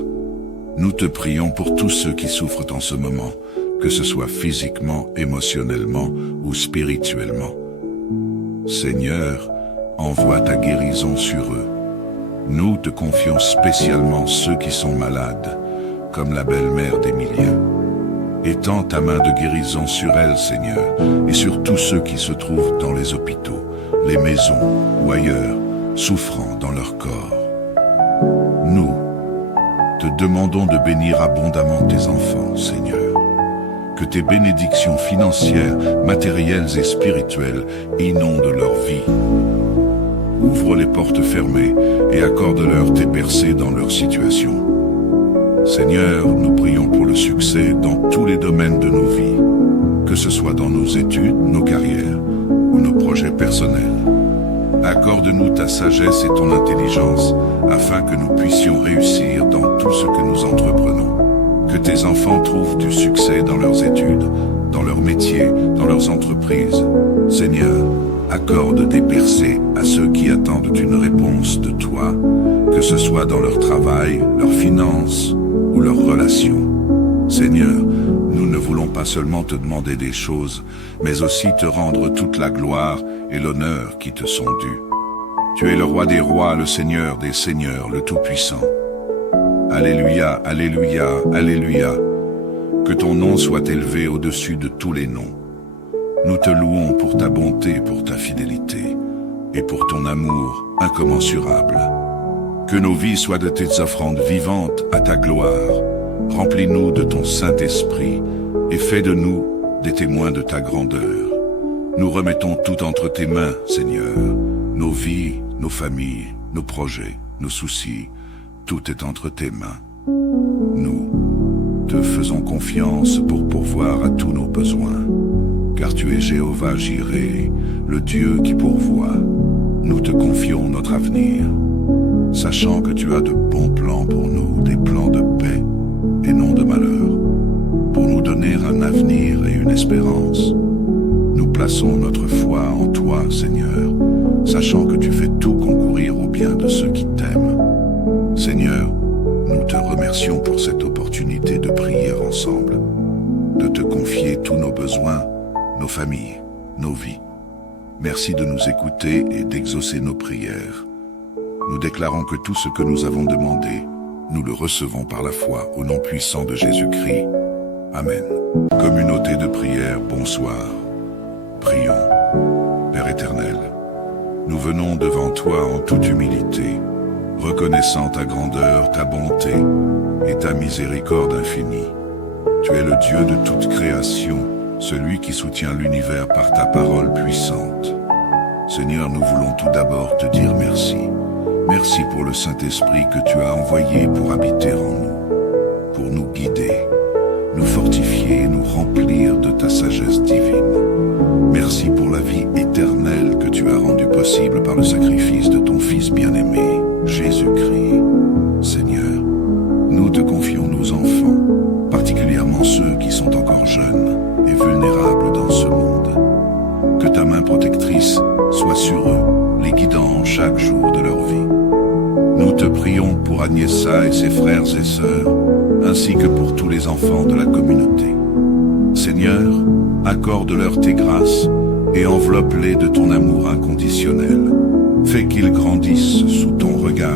Nous te prions pour tous ceux qui souffrent en ce moment, que ce soit physiquement, émotionnellement ou spirituellement. Seigneur, envoie ta guérison sur eux. Nous te confions spécialement ceux qui sont malades, comme la belle-mère d'Emilien. Étends ta main de guérison sur elle, Seigneur, et sur tous ceux qui se trouvent dans les hôpitaux, les maisons ou ailleurs, souffrant dans leur corps. Nous te demandons de bénir abondamment tes enfants, Seigneur. Que tes bénédictions financières, matérielles et spirituelles inondent leur vie. Ouvre les portes fermées et accorde-leur tes percées dans leur situation. Seigneur, nous prions pour le succès dans tous les domaines de nos vies, que ce soit dans nos études, nos carrières ou nos projets personnels. Accorde-nous ta sagesse et ton intelligence afin que nous puissions réussir dans tout ce que nous entreprenons. Que tes enfants trouvent du succès dans leurs études, dans leurs métiers, dans leurs entreprises. Seigneur, accorde des percées à ceux qui attendent une réponse de toi, que ce soit dans leur travail, leurs finances ou leurs relations. Seigneur, nous ne voulons pas seulement te demander des choses, mais aussi te rendre toute la gloire et l'honneur qui te sont dus. Tu es le roi des rois, le Seigneur des seigneurs, le Tout-Puissant. Alléluia, alléluia, alléluia. Que ton nom soit élevé au-dessus de tous les noms. Nous te louons pour ta bonté, pour ta fidélité et pour ton amour incommensurable. Que nos vies soient de tes offrandes vivantes à ta gloire. Remplis-nous de ton Saint-Esprit et fais de nous des témoins de ta grandeur. Nous remettons tout entre tes mains, Seigneur. Nos vies, nos familles, nos projets, nos soucis, tout est entre tes mains. Nous te faisons confiance pour pourvoir à tous nos besoins. Car tu es Jéhovah Jireh, le Dieu qui pourvoit. Nous te confions notre avenir, sachant que tu as de bons plans pour nous, des plans de paix et non de malheur, pour nous donner un avenir et une espérance. Nous plaçons notre foi en toi, Seigneur, sachant que tu fais tout concourir au bien de ceux qui t'aiment. Seigneur, nous te remercions pour cette opportunité de prier ensemble, de te confier tous nos besoins, nos familles, nos vies. Merci de nous écouter et d'exaucer nos prières. Nous déclarons que tout ce que nous avons demandé, nous le recevons par la foi au nom puissant de Jésus-Christ. Amen. Communauté de prière, bonsoir. Prions. Père éternel, nous venons devant toi en toute humilité, reconnaissant ta grandeur, ta bonté et ta miséricorde infinie. Tu es le Dieu de toute création, celui qui soutient l'univers par ta parole puissante. Seigneur, nous voulons tout d'abord te dire merci. Merci pour le Saint-Esprit que tu as envoyé pour habiter en nous, pour nous guider, nous fortifier et nous remplir de ta sagesse divine. Merci pour la vie éternelle que tu as rendue possible par le sacrifice de ton Fils bien-aimé, Jésus-Christ. Seigneur, nous te confions nos enfants, particulièrement ceux qui sont encore jeunes et vulnérables dans ce monde. Que ta main protectrice soit sur eux, les guidant chaque jour de leur vie. Nous te prions pour Agnesa et ses frères et sœurs, ainsi que pour tous les enfants de la communauté. Seigneur, accorde-leur tes grâces et enveloppe-les de ton amour inconditionnel. Fais qu'ils grandissent sous ton regard,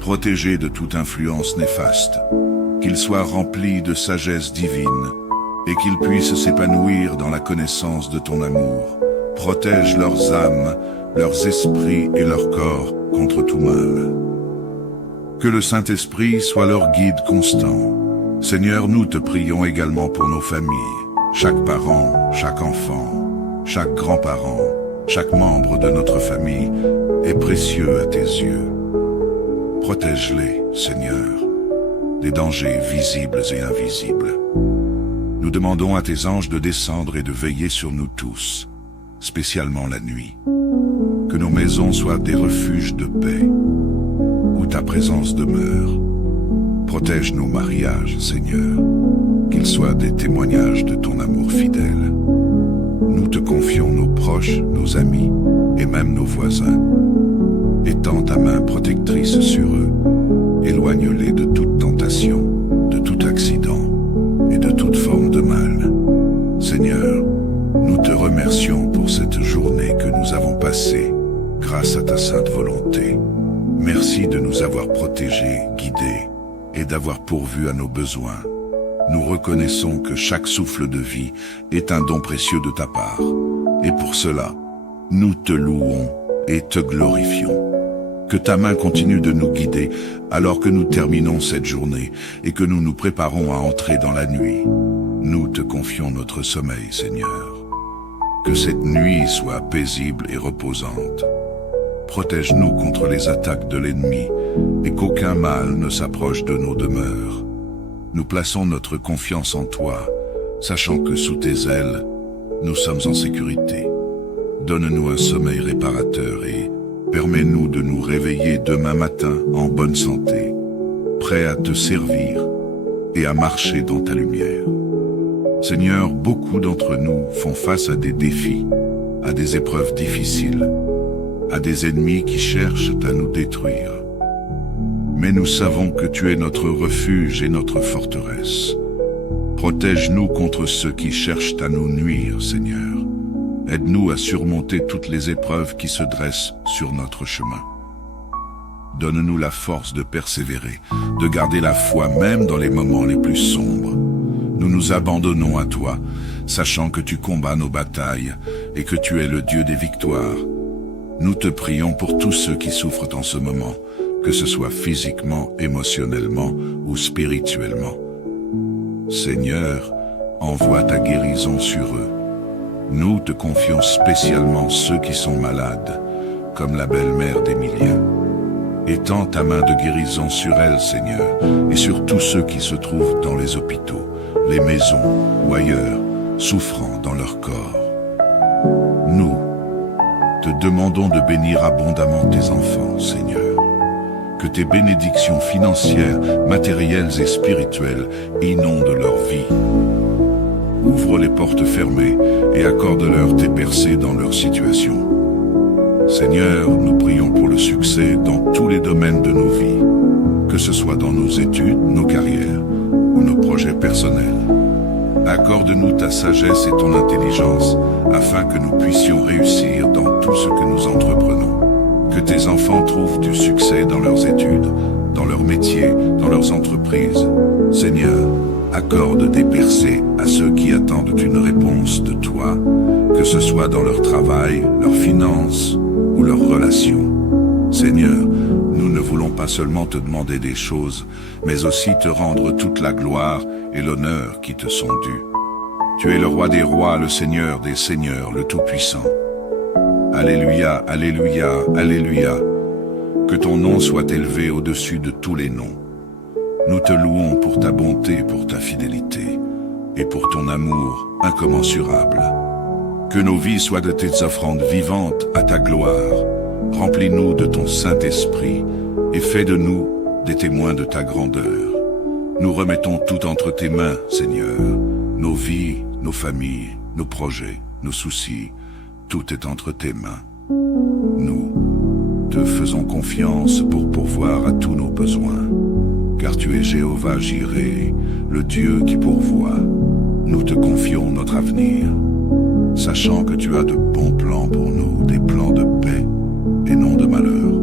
protégés de toute influence néfaste, qu'ils soient remplis de sagesse divine et qu'ils puissent s'épanouir dans la connaissance de ton amour. Protège leurs âmes, leurs esprits et leurs corps contre tout mal. Que le Saint-Esprit soit leur guide constant. Seigneur, nous te prions également pour nos familles. Chaque parent, chaque enfant, chaque grand-parent, chaque membre de notre famille est précieux à tes yeux. Protège-les, Seigneur, des dangers visibles et invisibles. Nous demandons à tes anges de descendre et de veiller sur nous tous, spécialement la nuit. Que nos maisons soient des refuges de paix, où ta présence demeure. Protège nos mariages, Seigneur, qu'ils soient des témoignages de ton amour fidèle. Nous te confions nos proches, nos amis et même nos voisins. Étends ta main protectrice sur eux, éloigne-les de toute tentation, de tout accident et de toute forme de mal. Seigneur, nous te remercions pour cette journée que nous avons passée, grâce à ta sainte volonté. Merci de nous avoir protégés, guidés et d'avoir pourvu à nos besoins. Nous reconnaissons que chaque souffle de vie est un don précieux de ta part. Et pour cela, nous te louons et te glorifions. Que ta main continue de nous guider alors que nous terminons cette journée et que nous nous préparons à entrer dans la nuit. Nous te confions notre sommeil, Seigneur. Que cette nuit soit paisible et reposante. Protège-nous contre les attaques de l'ennemi et qu'aucun mal ne s'approche de nos demeures. Nous plaçons notre confiance en toi, sachant que sous tes ailes, nous sommes en sécurité. Donne-nous un sommeil réparateur et permets-nous de nous réveiller demain matin en bonne santé, prêts à te servir et à marcher dans ta lumière. Seigneur, beaucoup d'entre nous font face à des défis, à des épreuves difficiles, à des ennemis qui cherchent à nous détruire. mais nous savons que tu es notre refuge et notre forteresse. Protège-nous contre ceux qui cherchent à nous nuire, Seigneur. Aide-nous à surmonter toutes les épreuves qui se dressent sur notre chemin. Donne-nous la force de persévérer, de garder la foi même dans les moments les plus sombres. Nous nous abandonnons à toi, sachant que tu combats nos batailles et que tu es le Dieu des victoires. Nous te prions pour tous ceux qui souffrent en ce moment, que ce soit physiquement, émotionnellement ou spirituellement. Seigneur, envoie ta guérison sur eux. Nous te confions spécialement ceux qui sont malades, comme la belle-mère d'Emilien. Étends ta main de guérison sur elle, Seigneur, et sur tous ceux qui se trouvent dans les hôpitaux, les maisons ou ailleurs, souffrant dans leur corps. Nous te demandons de bénir abondamment tes enfants, Seigneur. Que tes bénédictions financières, matérielles et spirituelles inondent leur vie. Ouvre les portes fermées et accorde-leur tes percées dans leur situation. Seigneur, nous prions pour le succès dans tous les domaines de nos vies, que ce soit dans nos études, nos carrières ou nos projets personnels. Accorde-nous ta sagesse et ton intelligence afin que nous puissions réussir dans tout ce que nous entreprenons. Que tes enfants trouvent du succès dans leurs études, dans leurs métiers, dans leurs entreprises. Seigneur, accorde des percées à ceux qui attendent une réponse de toi, que ce soit dans leur travail, leurs finances ou leurs relations. Seigneur, nous ne voulons pas seulement te demander des choses, mais aussi te rendre toute la gloire et l'honneur qui te sont dus. Tu es le roi des rois, le Seigneur des seigneurs, le Tout-Puissant. Alléluia, alléluia, alléluia. Que ton nom soit élevé au-dessus de tous les noms. Nous te louons pour ta bonté, pour ta fidélité et pour ton amour incommensurable. Que nos vies soient de tes offrandes vivantes à ta gloire. Remplis-nous de ton Saint-Esprit et fais de nous des témoins de ta grandeur. Nous remettons tout entre tes mains, Seigneur. Nos vies, nos familles, nos projets, nos soucis, tout est entre tes mains. Nous te faisons confiance pour pourvoir à tous nos besoins, car tu es Jéhovah Jireh, le Dieu qui pourvoit. Nous te confions notre avenir, sachant que tu as de bons plans pour nous, des plans de paix et non de malheur,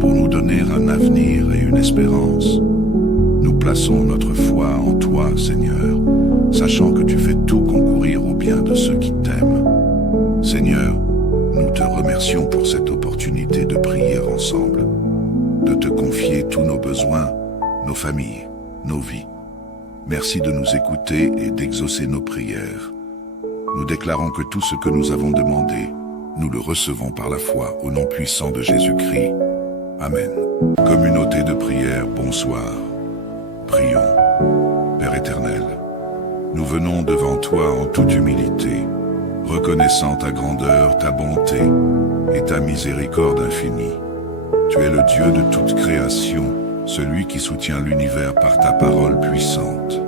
pour nous donner un avenir et une espérance. Nous plaçons notre foi en toi, Seigneur, sachant que tu fais tout concourir au bien de ceux qui t'aiment. Seigneur, nous te remercions pour cette opportunité de prier ensemble, de te confier tous nos besoins, nos familles, nos vies. Merci de nous écouter et d'exaucer nos prières. Nous déclarons que tout ce que nous avons demandé, nous le recevons par la foi au nom puissant de Jésus-Christ. Amen. Communauté de prière, bonsoir. Prions. Père éternel, nous venons devant toi en toute humilité, reconnaissant ta grandeur, ta bonté et ta miséricorde infinie. Tu es le Dieu de toute création, celui qui soutient l'univers par ta parole puissante.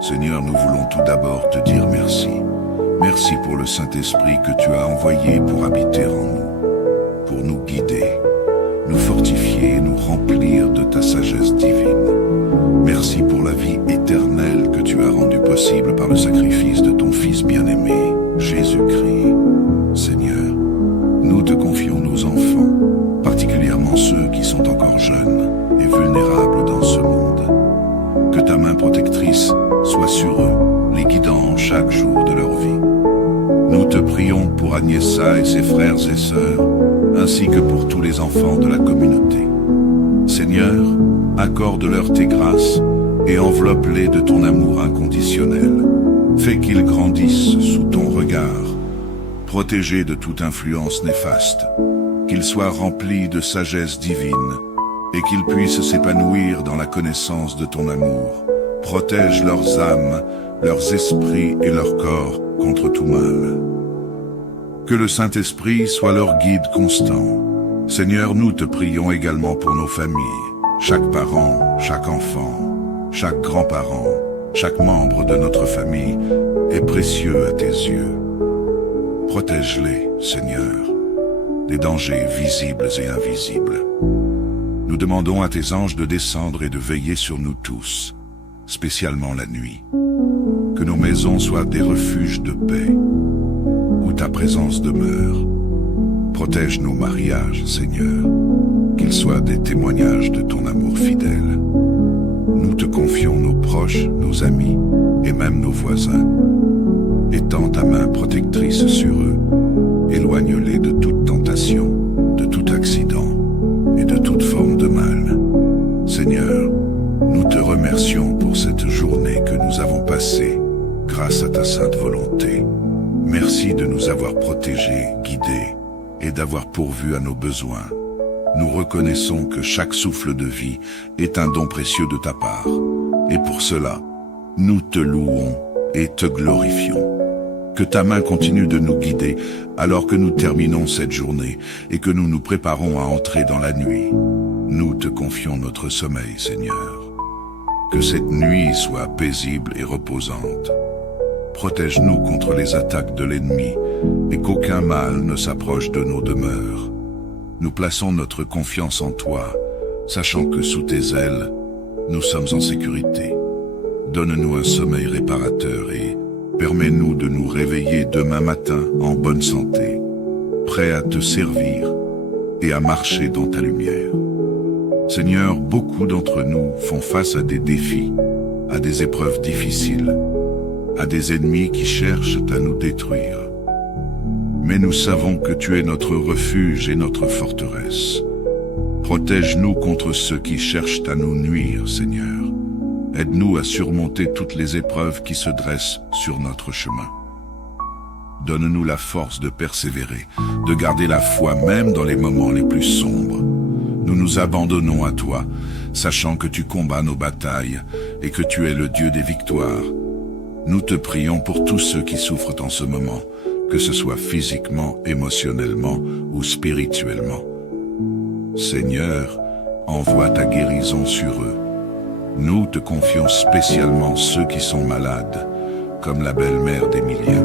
Seigneur, nous voulons tout d'abord te dire merci. Merci pour le Saint-Esprit que tu as envoyé pour habiter en nous, pour nous guider, nous fortifier et nous remplir de ta sagesse divine. Merci pour la vie éternelle que tu as rendue possible par le sacrifice de ton Fils bien-aimé, Jésus-Christ. Seigneur, nous te confions nos enfants, particulièrement ceux qui sont encore jeunes et vulnérables dans ce monde. Que ta main protectrice soit sur eux, les guidant chaque jour de leur vie. Nous te prions pour Agnesa et ses frères et sœurs, ainsi que pour tous les enfants de la communauté. Seigneur, accorde-leur tes grâces et enveloppe-les de ton amour inconditionnel. Fais qu'ils grandissent sous ton regard, protégés de toute influence néfaste, qu'ils soient remplis de sagesse divine et qu'ils puissent s'épanouir dans la connaissance de ton amour. Protège leurs âmes, leurs esprits et leurs corps contre tout mal. Que le Saint-Esprit soit leur guide constant. Seigneur, nous te prions également pour nos familles, chaque parent, chaque enfant, chaque grand-parent, chaque membre de notre famille est précieux à tes yeux. Protège-les, Seigneur, des dangers visibles et invisibles. Nous demandons à tes anges de descendre et de veiller sur nous tous, spécialement la nuit. Que nos maisons soient des refuges de paix, où ta présence demeure. Protège nos mariages, Seigneur, qu'ils soient des témoignages de ton amour fidèle. Nous te confions nos proches, nos amis et même nos voisins. Étends ta main protectrice sur eux, éloigne-les de toute tentation, de tout accident et de toute forme de mal. Seigneur, nous te remercions pour cette journée que nous avons passée grâce à ta sainte volonté. Merci de nous avoir protégés, guidés et d'avoir pourvu à nos besoins. Nous reconnaissons que chaque souffle de vie est un don précieux de ta part. Et pour cela, nous te louons et te glorifions. Que ta main continue de nous guider alors que nous terminons cette journée et que nous nous préparons à entrer dans la nuit. Nous te confions notre sommeil, Seigneur. Que cette nuit soit paisible et reposante. Protège-nous contre les attaques de l'ennemi et qu'aucun mal ne s'approche de nos demeures. Nous plaçons notre confiance en toi, sachant que sous tes ailes, nous sommes en sécurité. Donne-nous un sommeil réparateur et permets-nous de nous réveiller demain matin en bonne santé, prêts à te servir et à marcher dans ta lumière. Seigneur, beaucoup d'entre nous font face à des défis, à des épreuves difficiles, à des ennemis qui cherchent à nous détruire. Mais nous savons que tu es notre refuge et notre forteresse. Protège-nous contre ceux qui cherchent à nous nuire, Seigneur. Aide-nous à surmonter toutes les épreuves qui se dressent sur notre chemin. Donne-nous la force de persévérer, de garder la foi même dans les moments les plus sombres. Nous nous abandonnons à toi, sachant que tu combats nos batailles et que tu es le Dieu des victoires. Nous te prions pour tous ceux qui souffrent en ce moment, que ce soit physiquement, émotionnellement ou spirituellement. Seigneur, envoie ta guérison sur eux. Nous te confions spécialement ceux qui sont malades, comme la belle-mère d'Emilien.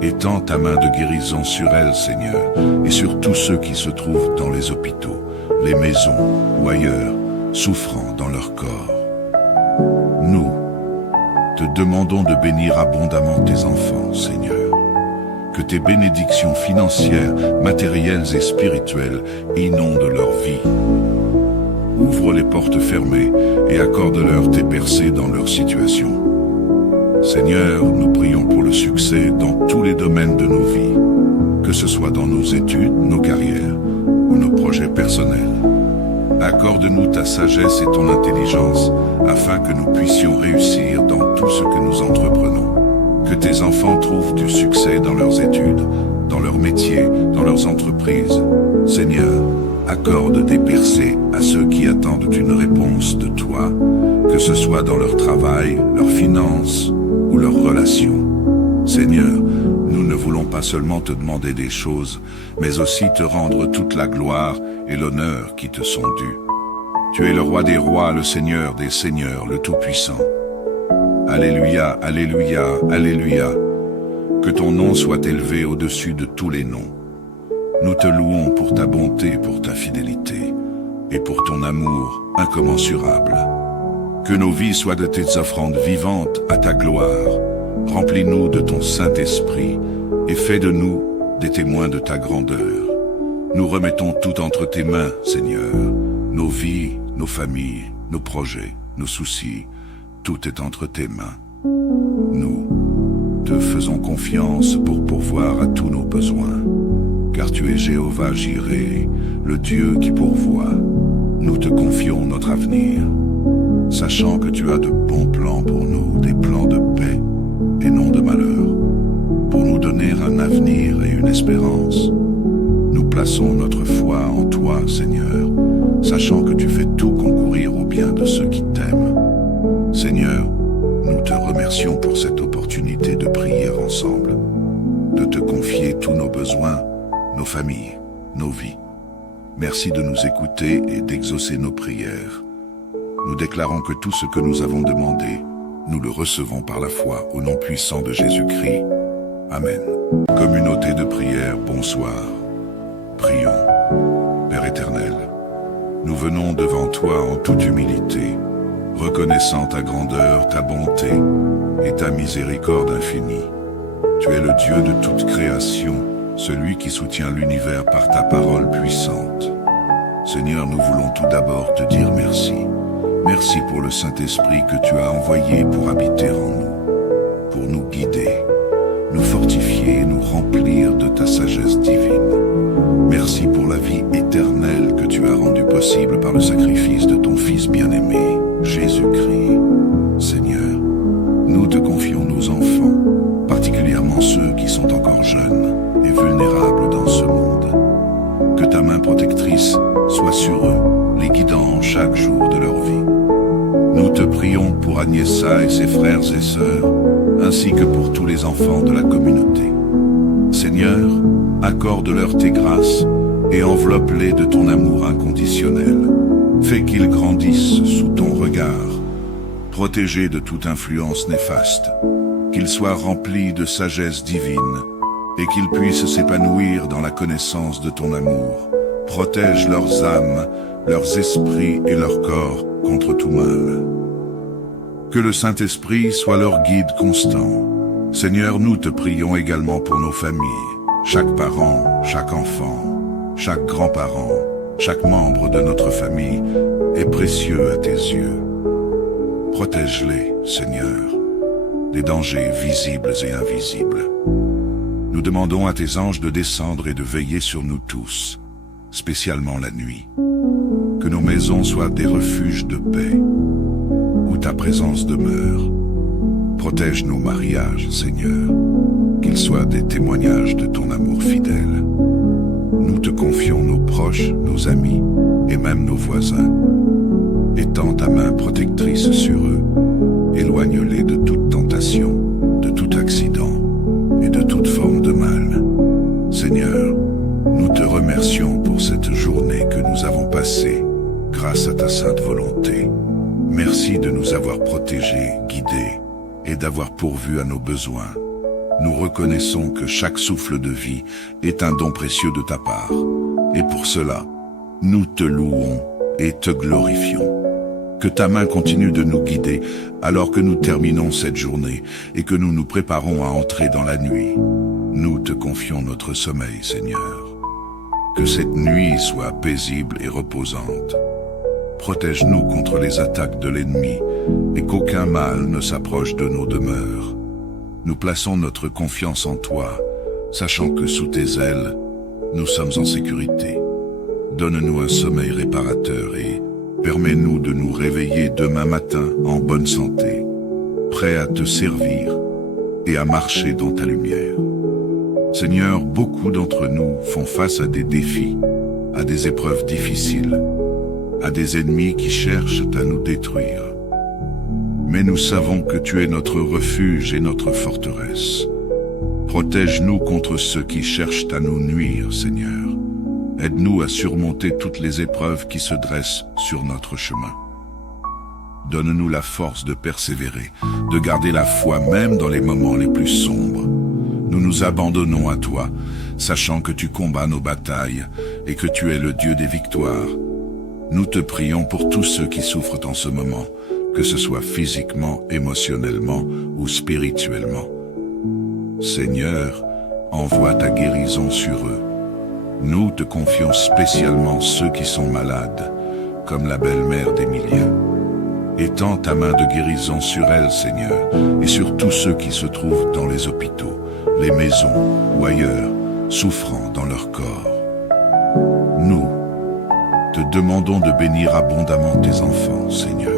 Étends ta main de guérison sur elle, Seigneur, et sur tous ceux qui se trouvent dans les hôpitaux, les maisons ou ailleurs, souffrant dans leur corps. Nous te demandons de bénir abondamment tes enfants, Seigneur. Que tes bénédictions financières, matérielles et spirituelles inondent leur vie. Ouvre les portes fermées et accorde-leur tes percées dans leur situation. Seigneur, nous prions pour le succès dans tous les domaines de nos vies, que ce soit dans nos études, nos carrières ou nos projets personnels. Accorde-nous ta sagesse et ton intelligence afin que nous puissions réussir dans tout ce que nous entreprenons. Que tes enfants trouvent du succès dans leurs études, dans leurs métiers, dans leurs entreprises. Seigneur, accorde des percées à ceux qui attendent une réponse de toi, que ce soit dans leur travail, leurs finances ou leurs relations. Seigneur, nous ne voulons pas seulement te demander des choses, mais aussi te rendre toute la gloire et l'honneur qui te sont dus. Tu es le roi des rois, le Seigneur des seigneurs, le Tout-Puissant. Alléluia, alléluia, alléluia. Que ton nom soit élevé au-dessus de tous les noms. Nous te louons pour ta bonté, pour ta fidélité et pour ton amour incommensurable. Que nos vies soient de tes offrandes vivantes à ta gloire. Remplis-nous de ton Saint-Esprit et fais de nous des témoins de ta grandeur. Nous remettons tout entre tes mains, Seigneur. Nos vies, nos familles, nos projets, nos soucis, tout est entre tes mains. Nous te faisons confiance pour pourvoir à tous nos besoins, car tu es Jéhovah Jireh, le Dieu qui pourvoit. Nous te confions notre avenir, sachant que tu as de bons plans pour nous, des plans de paix et non de malheur, pour nous donner un avenir et une espérance. Nous plaçons notre foi en toi, Seigneur, sachant que tu fais tout concourir au bien de ceux qui t'aiment. Seigneur, nous te remercions pour cette opportunité de prier ensemble, de te confier tous nos besoins, nos familles, nos vies. Merci de nous écouter et d'exaucer nos prières. Nous déclarons que tout ce que nous avons demandé, nous le recevons par la foi au nom puissant de Jésus-Christ. Amen. Communauté de prière, bonsoir. Prions. Père éternel, nous venons devant toi en toute humilité, reconnaissant ta grandeur, ta bonté et ta miséricorde infinie. Tu es le Dieu de toute création, celui qui soutient l'univers par ta parole puissante. Seigneur, nous voulons tout d'abord te dire merci. Merci pour le Saint-Esprit que tu as envoyé pour habiter en nous, pour nous guider, nous fortifier et nous remplir de ta sagesse divine. Merci pour la vie éternelle que tu as rendue possible par le sacrifice de ton Fils bien-aimé, Jésus-Christ. Seigneur, nous te confions nos enfants, particulièrement ceux qui sont encore jeunes et vulnérables dans ce monde. Que ta main protectrice soit sur eux, les guidant chaque jour de leur vie. Nous te prions pour Agnesa et ses frères et sœurs, ainsi que pour tous les enfants de la communauté. Seigneur, accorde-leur tes grâces et enveloppe-les de ton amour inconditionnel. Fais qu'ils grandissent sous ton regard, protégés de toute influence néfaste, qu'ils soient remplis de sagesse divine et qu'ils puissent s'épanouir dans la connaissance de ton amour. Protège leurs âmes, leurs esprits et leurs corps contre tout mal. Que le Saint-Esprit soit leur guide constant. Seigneur, nous te prions également pour nos familles. Chaque parent, chaque enfant, chaque grand-parent, chaque membre de notre famille est précieux à tes yeux. Protège-les, Seigneur, des dangers visibles et invisibles. Nous demandons à tes anges de descendre et de veiller sur nous tous, spécialement la nuit. Que nos maisons soient des refuges de paix, où ta présence demeure. Protège nos mariages, Seigneur, qu'ils soient des témoignages de ton amour fidèle. Nous te confions nos proches, nos amis et même nos voisins. Étends ta main protectrice sur eux, éloigne-les de toute tentation, de tout accident et de toute forme de mal. Seigneur, nous te remercions pour cette journée que nous avons passée grâce à ta sainte volonté. Merci de nous avoir protégés, guidés et d'avoir pourvu à nos besoins. Nous reconnaissons que chaque souffle de vie est un don précieux de ta part. Et pour cela, nous te louons et te glorifions. Que ta main continue de nous guider alors que nous terminons cette journée et que nous nous préparons à entrer dans la nuit. Nous te confions notre sommeil, Seigneur. Que cette nuit soit paisible et reposante. Protège-nous contre les attaques de l'ennemi et qu'aucun mal ne s'approche de nos demeures. Nous plaçons notre confiance en toi, sachant que sous tes ailes, nous sommes en sécurité. Donne-nous un sommeil réparateur et permets-nous de nous réveiller demain matin en bonne santé, prêts à te servir et à marcher dans ta lumière. Seigneur, beaucoup d'entre nous font face à des défis, à des épreuves difficiles, à des ennemis qui cherchent à nous détruire. Mais nous savons que tu es notre refuge et notre forteresse. Protège-nous contre ceux qui cherchent à nous nuire, Seigneur. Aide-nous à surmonter toutes les épreuves qui se dressent sur notre chemin. Donne-nous la force de persévérer, de garder la foi même dans les moments les plus sombres. Nous nous abandonnons à toi, sachant que tu combats nos batailles et que tu es le Dieu des victoires. Nous te prions pour tous ceux qui souffrent en ce moment, que ce soit physiquement, émotionnellement ou spirituellement. Seigneur, envoie ta guérison sur eux. Nous te confions spécialement ceux qui sont malades, comme la belle-mère d'Emilia. Étends ta main de guérison sur elle, Seigneur, et sur tous ceux qui se trouvent dans les hôpitaux, les maisons ou ailleurs, souffrant dans leur corps. Nous te demandons de bénir abondamment tes enfants, Seigneur.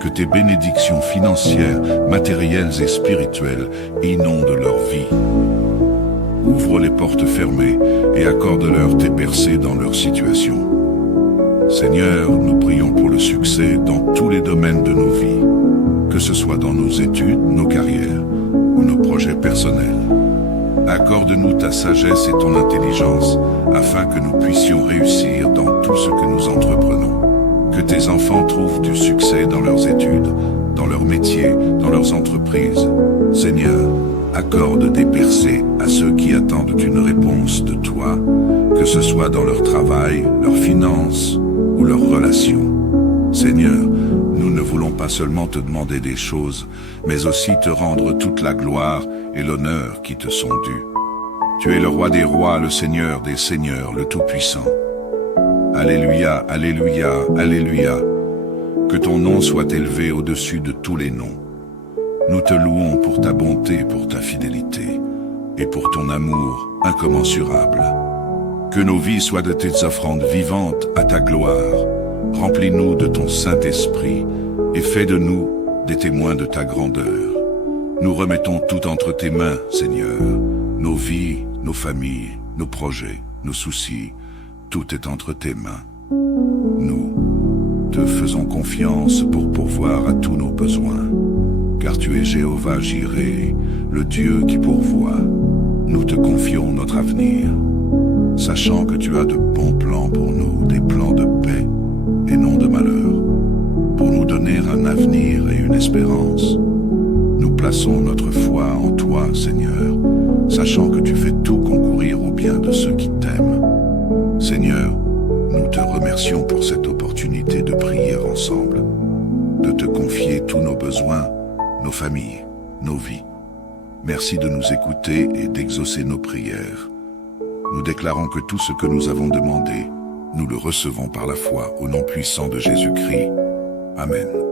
Que tes bénédictions financières, matérielles et spirituelles inondent leur vie. Ouvre les portes fermées et accorde-leur tes percées dans leur situation. Seigneur, nous prions pour le succès dans tous les domaines de nos vies, que ce soit dans nos études, nos carrières ou nos projets personnels. Accorde-nous ta sagesse et ton intelligence afin que nous puissions réussir dans tout ce que nous entreprenons. Que tes enfants trouvent du succès dans leurs études, dans leurs métiers, dans leurs entreprises. Seigneur, accorde des percées à ceux qui attendent une réponse de toi, que ce soit dans leur travail, leurs finances ou leurs relations. Seigneur, nous ne voulons pas seulement te demander des choses, mais aussi te rendre toute la gloire et l'honneur qui te sont dus. Tu es le roi des rois, le Seigneur des seigneurs, le Tout-Puissant. Alléluia, alléluia, alléluia. Que ton nom soit élevé au-dessus de tous les noms. Nous te louons pour ta bonté, pour ta fidélité et pour ton amour incommensurable. Que nos vies soient de tes offrandes vivantes à ta gloire. Remplis-nous de ton Saint-Esprit et fais de nous des témoins de ta grandeur. Nous remettons tout entre tes mains, Seigneur. Nos vies, nos familles, nos projets, nos soucis, tout est entre tes mains. Nous te faisons confiance pour pourvoir à tous nos besoins. Car tu es Jéhovah Jireh, le Dieu qui pourvoit. Nous te confions notre avenir, sachant que tu as de bons plans pour nous, des plans de paix et non de malheur, pour nous donner un avenir et une espérance. Nous plaçons notre foi en toi, Seigneur, sachant que tu fais tout concourir au bien de ceux qui t'aiment. Seigneur, nous te remercions pour cette opportunité de prier ensemble, de te confier tous nos besoins, nos familles, nos vies. Merci de nous écouter et d'exaucer nos prières. Nous déclarons que tout ce que nous avons demandé, nous le recevons par la foi au nom puissant de Jésus-Christ. Amen.